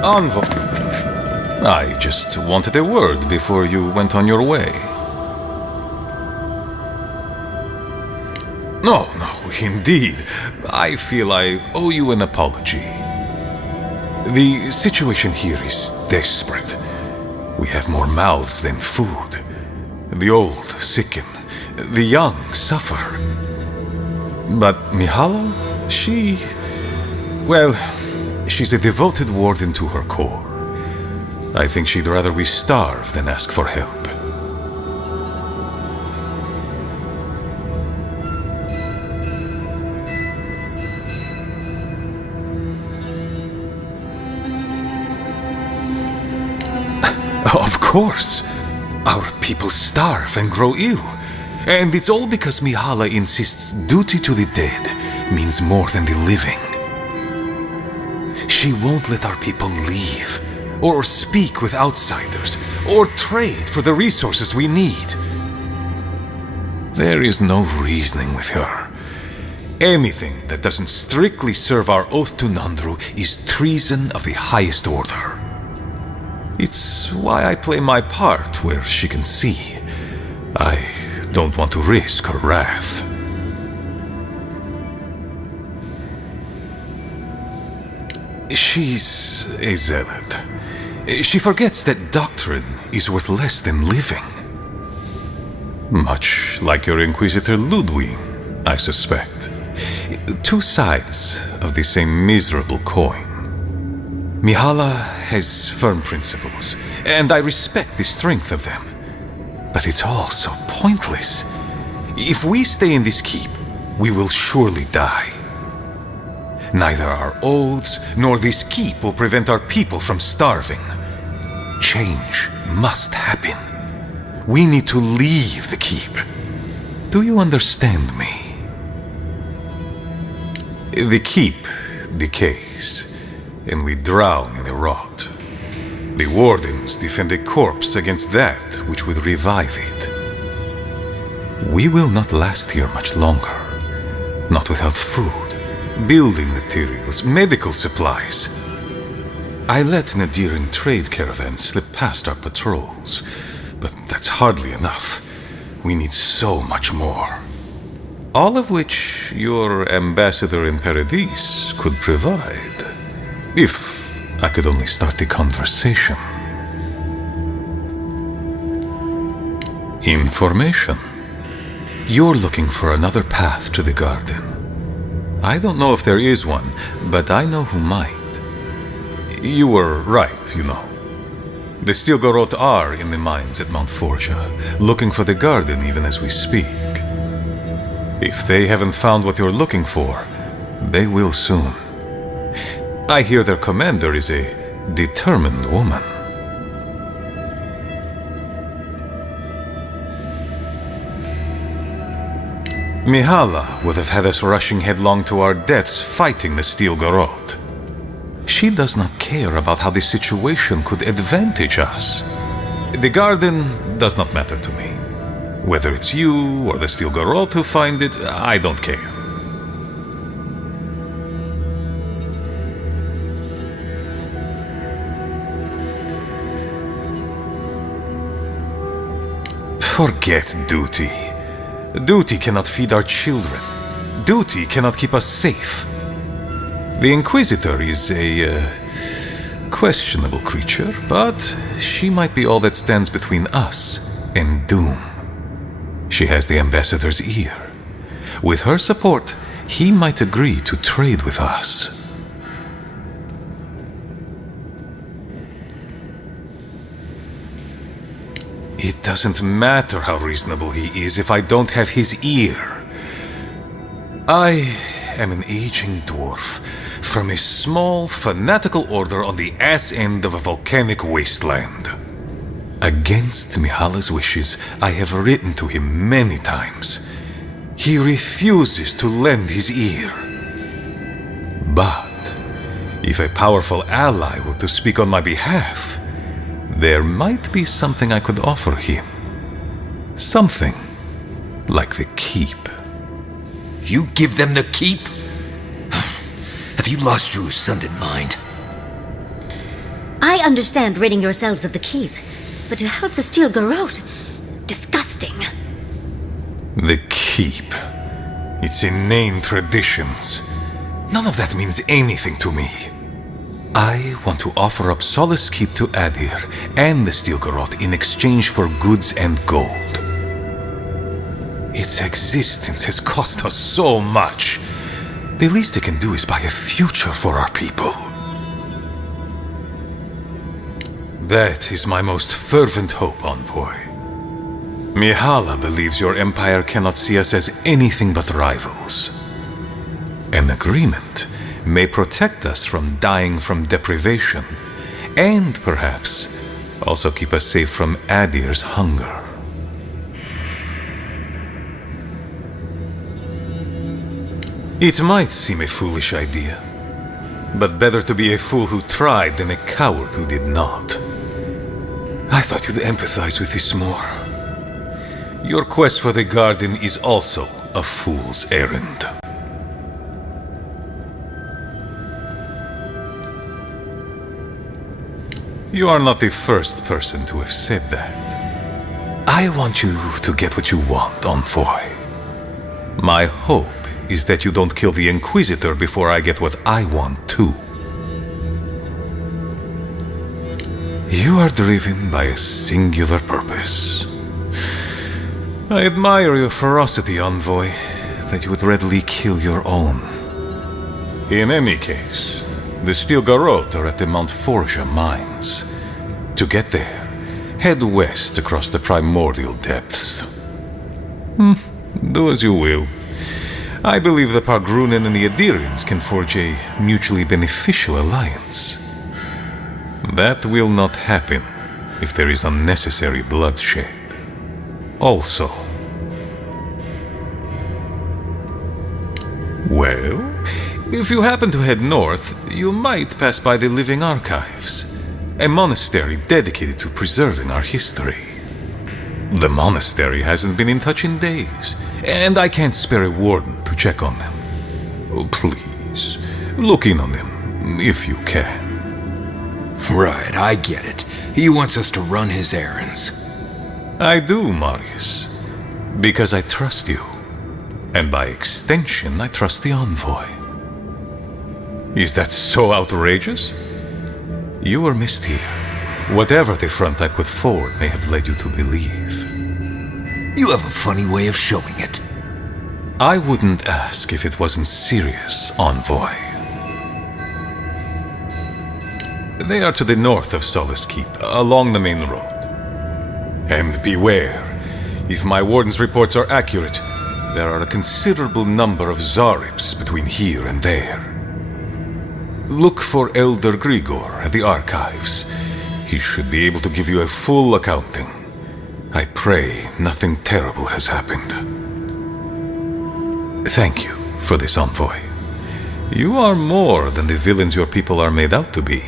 Envoy. I just wanted a word before you went on your way. No, indeed. I feel I owe you an apology. The situation here is desperate. We have more mouths than food. The old sicken. The young suffer. But Mihala, she's a devoted warden to her core. I think she'd rather we starve than ask for help. Of course. Our people starve and grow ill. And it's all because Mihala insists duty to the dead means more than the living. She won't let our people leave, or speak with outsiders, or trade for the resources we need. There is no reasoning with her. Anything that doesn't strictly serve our oath to Nandru is treason of the highest order. It's why I play my part where she can see. I don't want to risk her wrath. She's a zealot. She forgets that doctrine is worth less than living. Much like your Inquisitor Ludwig, I suspect. Two sides of the same miserable coin. Mihala has firm principles, and I respect the strength of them. But it's all so pointless. If we stay in this keep, we will surely die. Neither our oaths nor this keep will prevent our people from starving. Change must happen. We need to leave the keep. Do you understand me? The keep decays, and we drown in a rot. The wardens defend a corpse against that which would revive it. We will not last here much longer. Not without food, building materials, medical supplies. I let Nadiran trade caravans slip past our patrols, but that's hardly enough. We need so much more. All of which your ambassador in Paradis could provide. If I could only start the conversation. Information. You're looking for another path to the garden. I don't know if there is one, but I know who might. You were right, you know. The Stilgarot are in the mines at Mount Forja, looking for the garden even as we speak. If they haven't found what you're looking for, they will soon. I hear their commander is a determined woman. Mihala would have had us rushing headlong to our deaths fighting the Stilgarot. She does not care about how the situation could advantage us. The garden does not matter to me. Whether it's you or the Stilgarot who find it, I don't care. Forget duty. Duty cannot feed our children. Duty cannot keep us safe. The Inquisitor is a questionable creature, but she might be all that stands between us and doom. She has the Ambassador's ear. With her support, he might agree to trade with us. It doesn't matter how reasonable he is if I don't have his ear. I am an aging dwarf from a small, fanatical order on the ass end of a volcanic wasteland. Against Mihala's wishes, I have written to him many times. He refuses to lend his ear. But if a powerful ally were to speak on my behalf, there might be something I could offer him. Something like the keep. You give them the keep? Have you lost your Sunday mind? I understand ridding yourselves of the keep, but to help the Steel Garrote? Disgusting. The keep. Its inane traditions. None of that means anything to me. I want to offer up Solace Keep to Adir and the Steel Garrote in exchange for goods and gold. Its existence has cost us so much. The least it can do is buy a future for our people. That is my most fervent hope, Envoy. Mihala believes your empire cannot see us as anything but rivals. An agreement may protect us from dying from deprivation, and perhaps also keep us safe from Adir's hunger. It might seem a foolish idea, but better to be a fool who tried than a coward who did not. I thought you'd empathize with this more. Your quest for the garden is also a fool's errand. You are not the first person to have said that. I want you to get what you want, Envoy. My hope is that you don't kill the Inquisitor before I get what I want too. You are driven by a singular purpose. I admire your ferocity, Envoy, that you would readily kill your own. In any case, the Steel Garrote are at the Mount Forja mines. To get there, head west across the primordial depths. Do as you will. I believe the Pargrunen and the Adirians can forge a mutually beneficial alliance. That will not happen if there is unnecessary bloodshed. Also, well, if you happen to head north, you might pass by the Living Archives, a monastery dedicated to preserving our history. The monastery hasn't been in touch in days, and I can't spare a warden to check on them. Oh, please, look in on them, if you can. Right, I get it. He wants us to run his errands. I do, Marius, because I trust you. And by extension, I trust the Envoy. Is that so outrageous? You were missed here. Whatever the front I put forward may have led you to believe. You have a funny way of showing it. I wouldn't ask if it wasn't serious, Envoy. They are to the north of Solace Keep, along the main road. And beware, if my warden's reports are accurate, there are a considerable number of Zarips between here and there. Look for Elder Grigor at the archives. He should be able to give you a full accounting. I pray nothing terrible has happened. Thank you for this, Envoy. You are more than the villains your people are made out to be.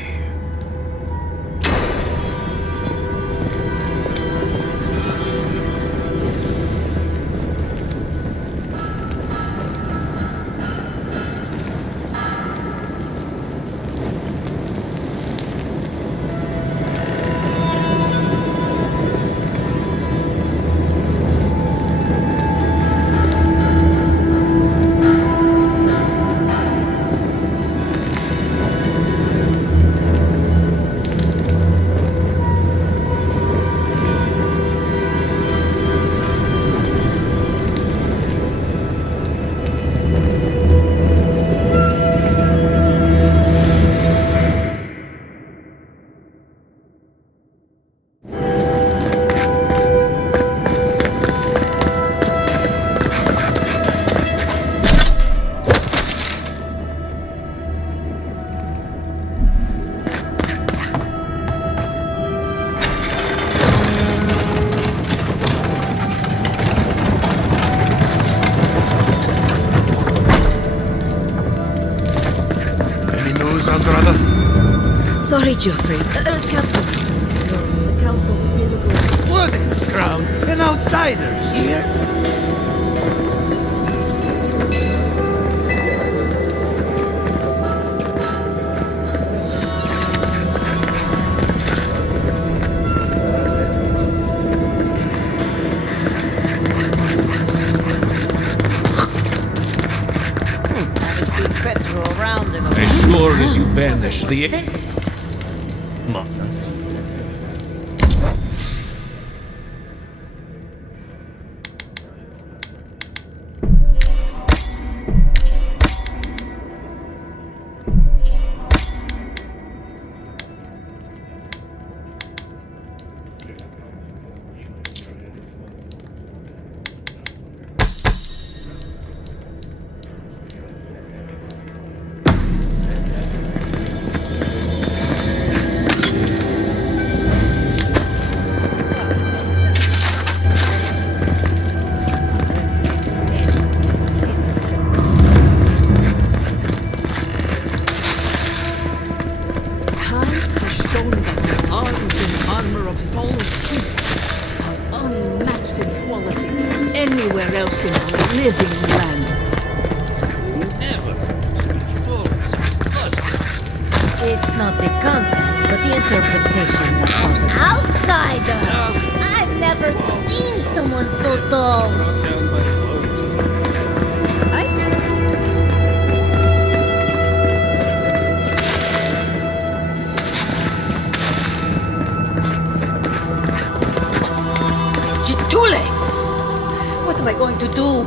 Sorry, Geoffrey. Captain. The council still agrees. Warden's crown? An outsider here? sure as you banish the... Mother. What am I going to do?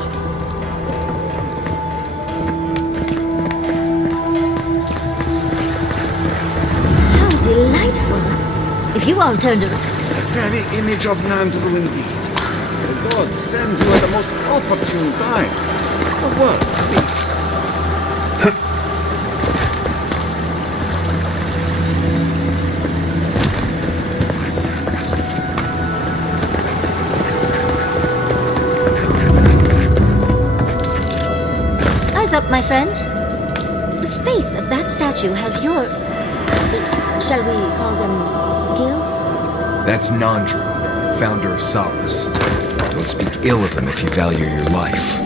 How delightful. If you all turned around... The very image of Nandru indeed. The gods send you at the most opportune time. A word, please. Eyes up, my friend. The face of that statue has your... shall we call them gills? That's Nandru, founder of Solace. Don't speak ill of him if you value your life.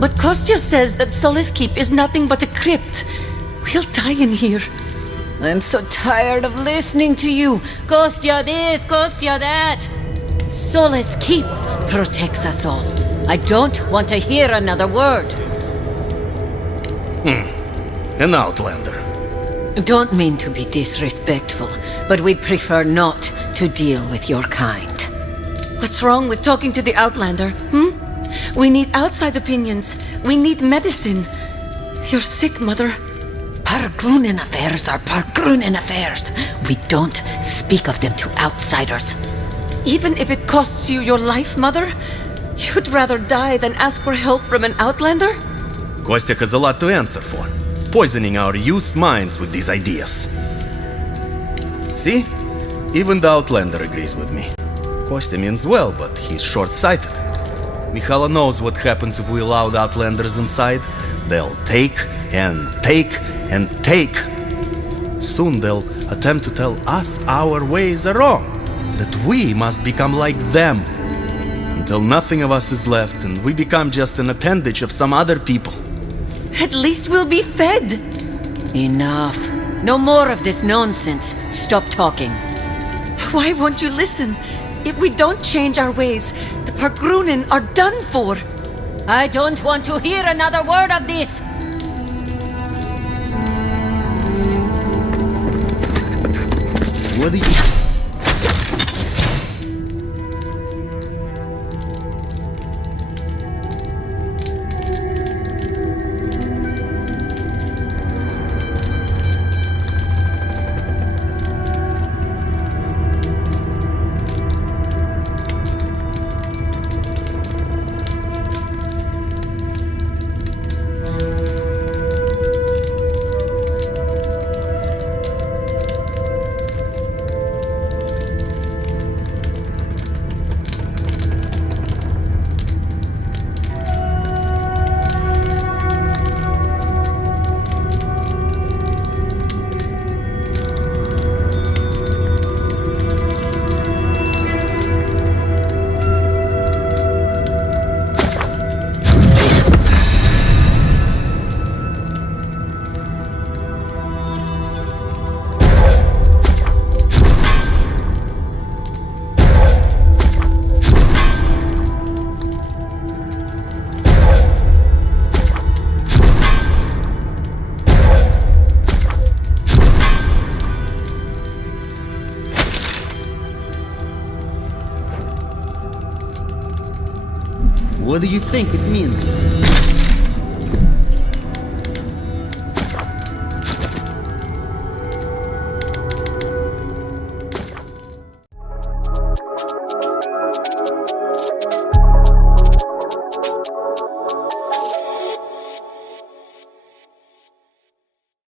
But Kostya says that Solace Keep is nothing but a crypt. We'll die in here. I'm so tired of listening to you. Kostya this, Kostya that. Solace Keep protects us all. I don't want to hear another word. An outlander. Don't mean to be disrespectful, but we'd prefer not to deal with your kind. What's wrong with talking to the Outlander, We need outside opinions. We need medicine. You're sick, Mother. Pargrunen affairs are Pargrunen affairs. We don't speak of them to outsiders. Even if it costs you your life, Mother? You'd rather die than ask for help from an Outlander? Kostya has a lot to answer for, poisoning our youth's minds with these ideas. See? Even the Outlander agrees with me. Kostya means well, but he's short-sighted. Mihala knows what happens if we allow the Outlanders inside. They'll take and take and take. Soon they'll attempt to tell us our ways are wrong, that we must become like them, until nothing of us is left and we become just an appendage of some other people. At least we'll be fed. Enough. No more of this nonsense. Stop talking. Why won't you listen? If we don't change our ways, the Pargrunen are done for. I don't want to hear another word of this. What do you... do you think it means?